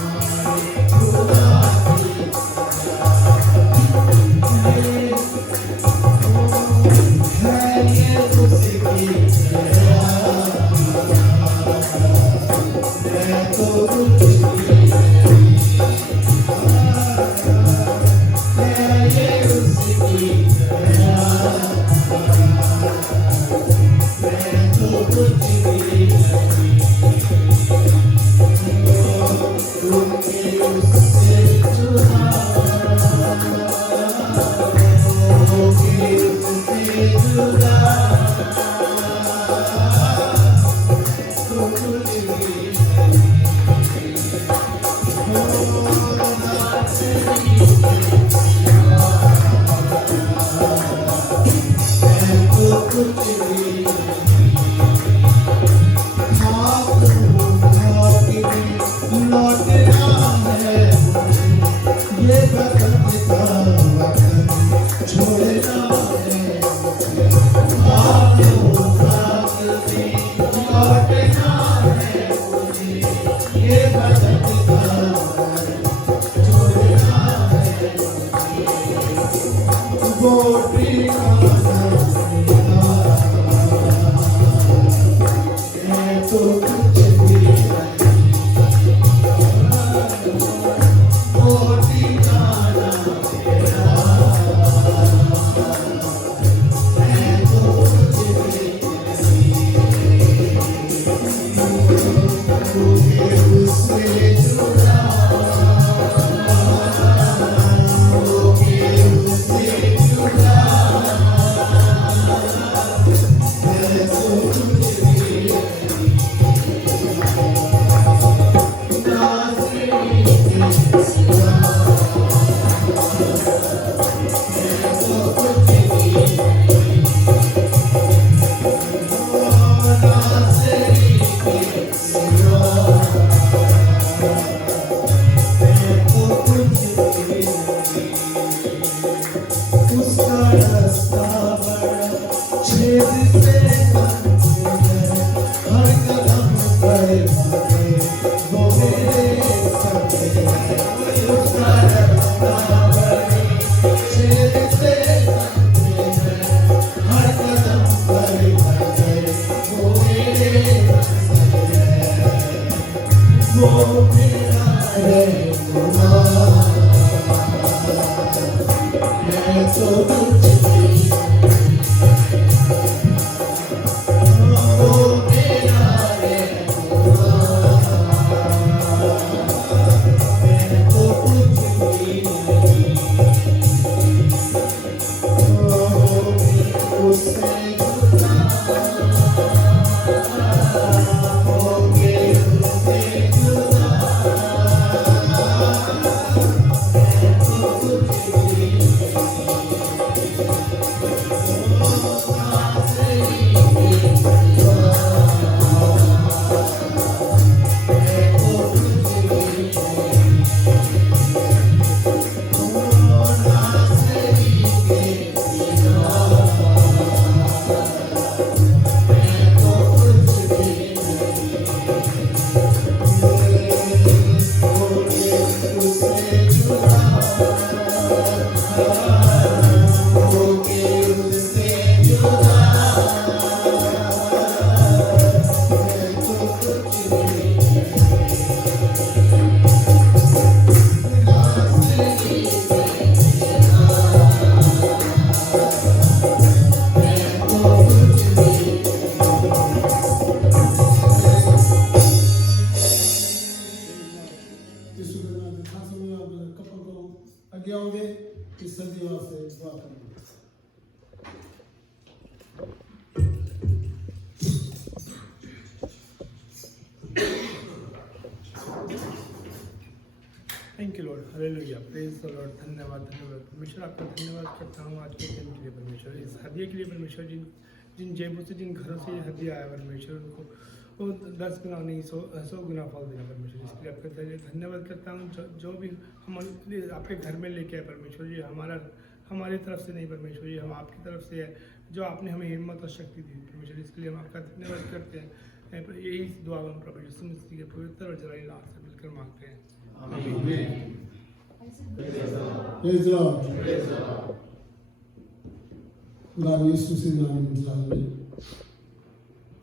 हमारे खुदा है ये उसकी दया मैं तो कुछ भी है ये उसकी दया मैं तो कुछ भी रुके उससे जुदा होके उससे जुदा तो कुछ भी होना सही मैं तो कुछ भी खाक खाके लौटना है ये वक्त का वक्त छोड़ना है खाक खाके लौटना है ये वक्त का छोड़ना है वो ठिकाना मैं तो कुछ भी वो ठिकाना मैं तो कुछ भी होके उससे जुदा होके उससे जुदा मैं तो कुछ भी नाज़रीन के सिवा मैं तो कुछ भी नाज़रीन के सिवा मैं तो कुछ भी उसका रास्ता बड़ा छेद से बंद है हर कदम पर भागे वो मेरे संग है उसका रास्ता बड़ा छेद से बंद है हर कदम पर भागे वो मेरे संग है वो मेरा रहनुमा मैं तो कुछ भी वो मेरा रहनुमा मैं तो कुछ भी उससे जुदा होके उससे जुदा मैं तो कुछ भी ਅੱਗੇ ਆਉਂਗੇ ਇਸ ਸੰਧੀ ਵਾਸਤੇ ਦੁਆ ਕਰਾਂਗੇ। Thank you Lord, hallelujah, praise the Lord. धन्यवाद धन्यवाद परमेश्वर, आपका धन्यवाद करता हूँ आज के दिन के लिए परमेश्वर, इस हदिये के लिए परमेश्वर। जिन जेबों से, जिन घरों से ये हदिया आया परमेश्वर, उनको वो 10 गुना नहीं 100 गुना फल देना परमेश्वर। इसके लिए आपका धन्यवाद करता हूँ। जो भी हम आपके घर में लेके आए परमेश्वर, ये हमारी तरफ से नहीं परमेश्वर, ये हम आपकी तरफ से है, जो आपने हमें हिम्मत और शक्ति दी परमेश्वर। इसके लिए हम आपका धन्यवाद करते हैं। यही दुआ हम प्रभु यीशु मसीह के पवित्र और जलाली नाम से मिलकर मांगते हैं, आमीन। Praise the Lord. खुदा यीशु मसीह के नाम में सलाम।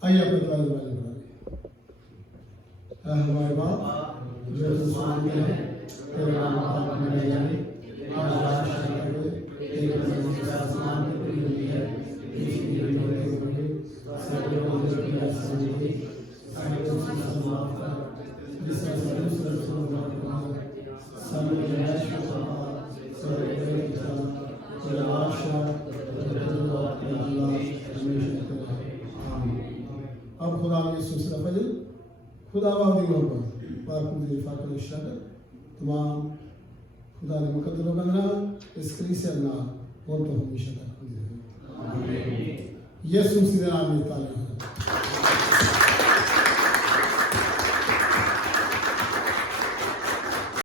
आइए अपने द्वार वाले बढ़ाइए। हमारे बाप जो आसमान में है, तेरा नाम पाक में जाए, आज राष्ट्र तेरे मंदिर आसमान में पूरी हुई है, इसकी होते होंगे सारे लोगों की आसान होगी, सारे लोग समाप्त कर जिसका सर्व सर्व सर्व जय अब खुदा में सुसरा फजल खुदा वादी मोहब्बत पाक मुझे फाकर शकर तमाम खुदा ने मुकद्दर बना इस कलीसिया ना वो तो हमेशा तक आमीन। यीशु मसीह के नाम में ताली।